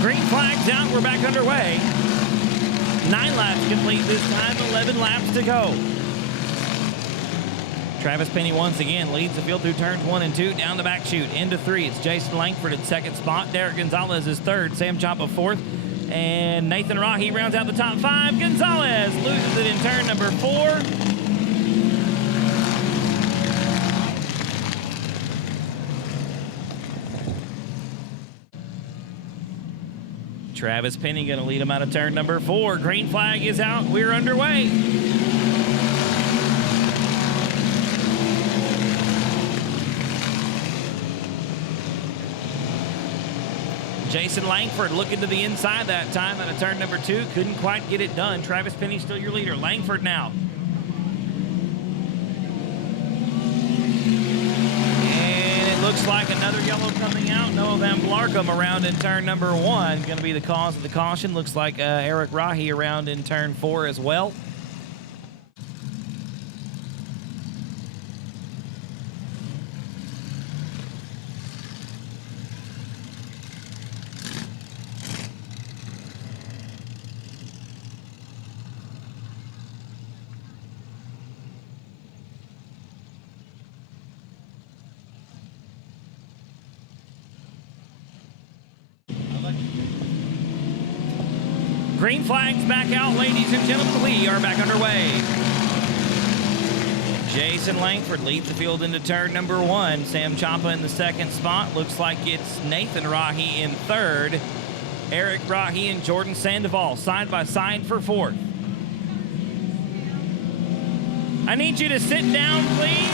Green flag's out. We're back underway. 9 laps complete this time. 11 laps to go. Travis Penny once again leads the field through turns 1 and 2. Down the back chute into 3. It's Jason Langford in 2nd spot. Derek Gonzalez is 3rd. Sam Champa 4th. And Nathan Rahi rounds out the top 5. Gonzalez loses it in turn number 4. Travis Penny going to lead him out of turn number 4. Green flag is out. We're underway. Jason Langford looking to the inside that time out of turn number 2. Couldn't quite get it done. Travis Penny still your leader. Langford now. Looks like another yellow coming out. Noah Van Blarcom around in turn number 1. Going to be the cause of the caution. Looks like Eric Rahi around in turn 4 as well. Green flag's back out, ladies and gentlemen. We are back underway. Jason Langford leads the field into turn number 1. Sam Champa in the 2nd spot. Looks like it's Nathan Rahi in 3rd. Eric Rahi and Jordan Sandoval side by side for 4th. I need you to sit down, please.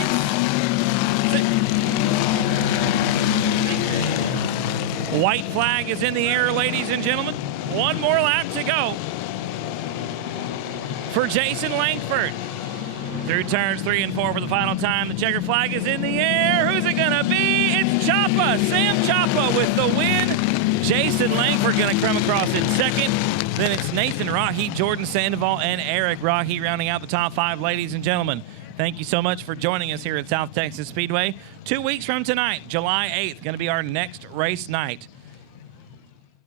White flag is in the air, ladies and gentlemen. 1 more lap to go for Jason Langford. Through turns 3 and 4 for the final time. The checker flag is in the air. Who's it gonna be? It's Champa. Sam Champa with the win. Jason Langford gonna come across in 2nd. Then it's Nathan Rahi, Jordan Sandoval, and Eric Rahi rounding out the top 5, ladies and gentlemen. Thank you so much for joining us here at South Texas Speedway. 2 weeks from tonight, July 8th, going to be our next race night.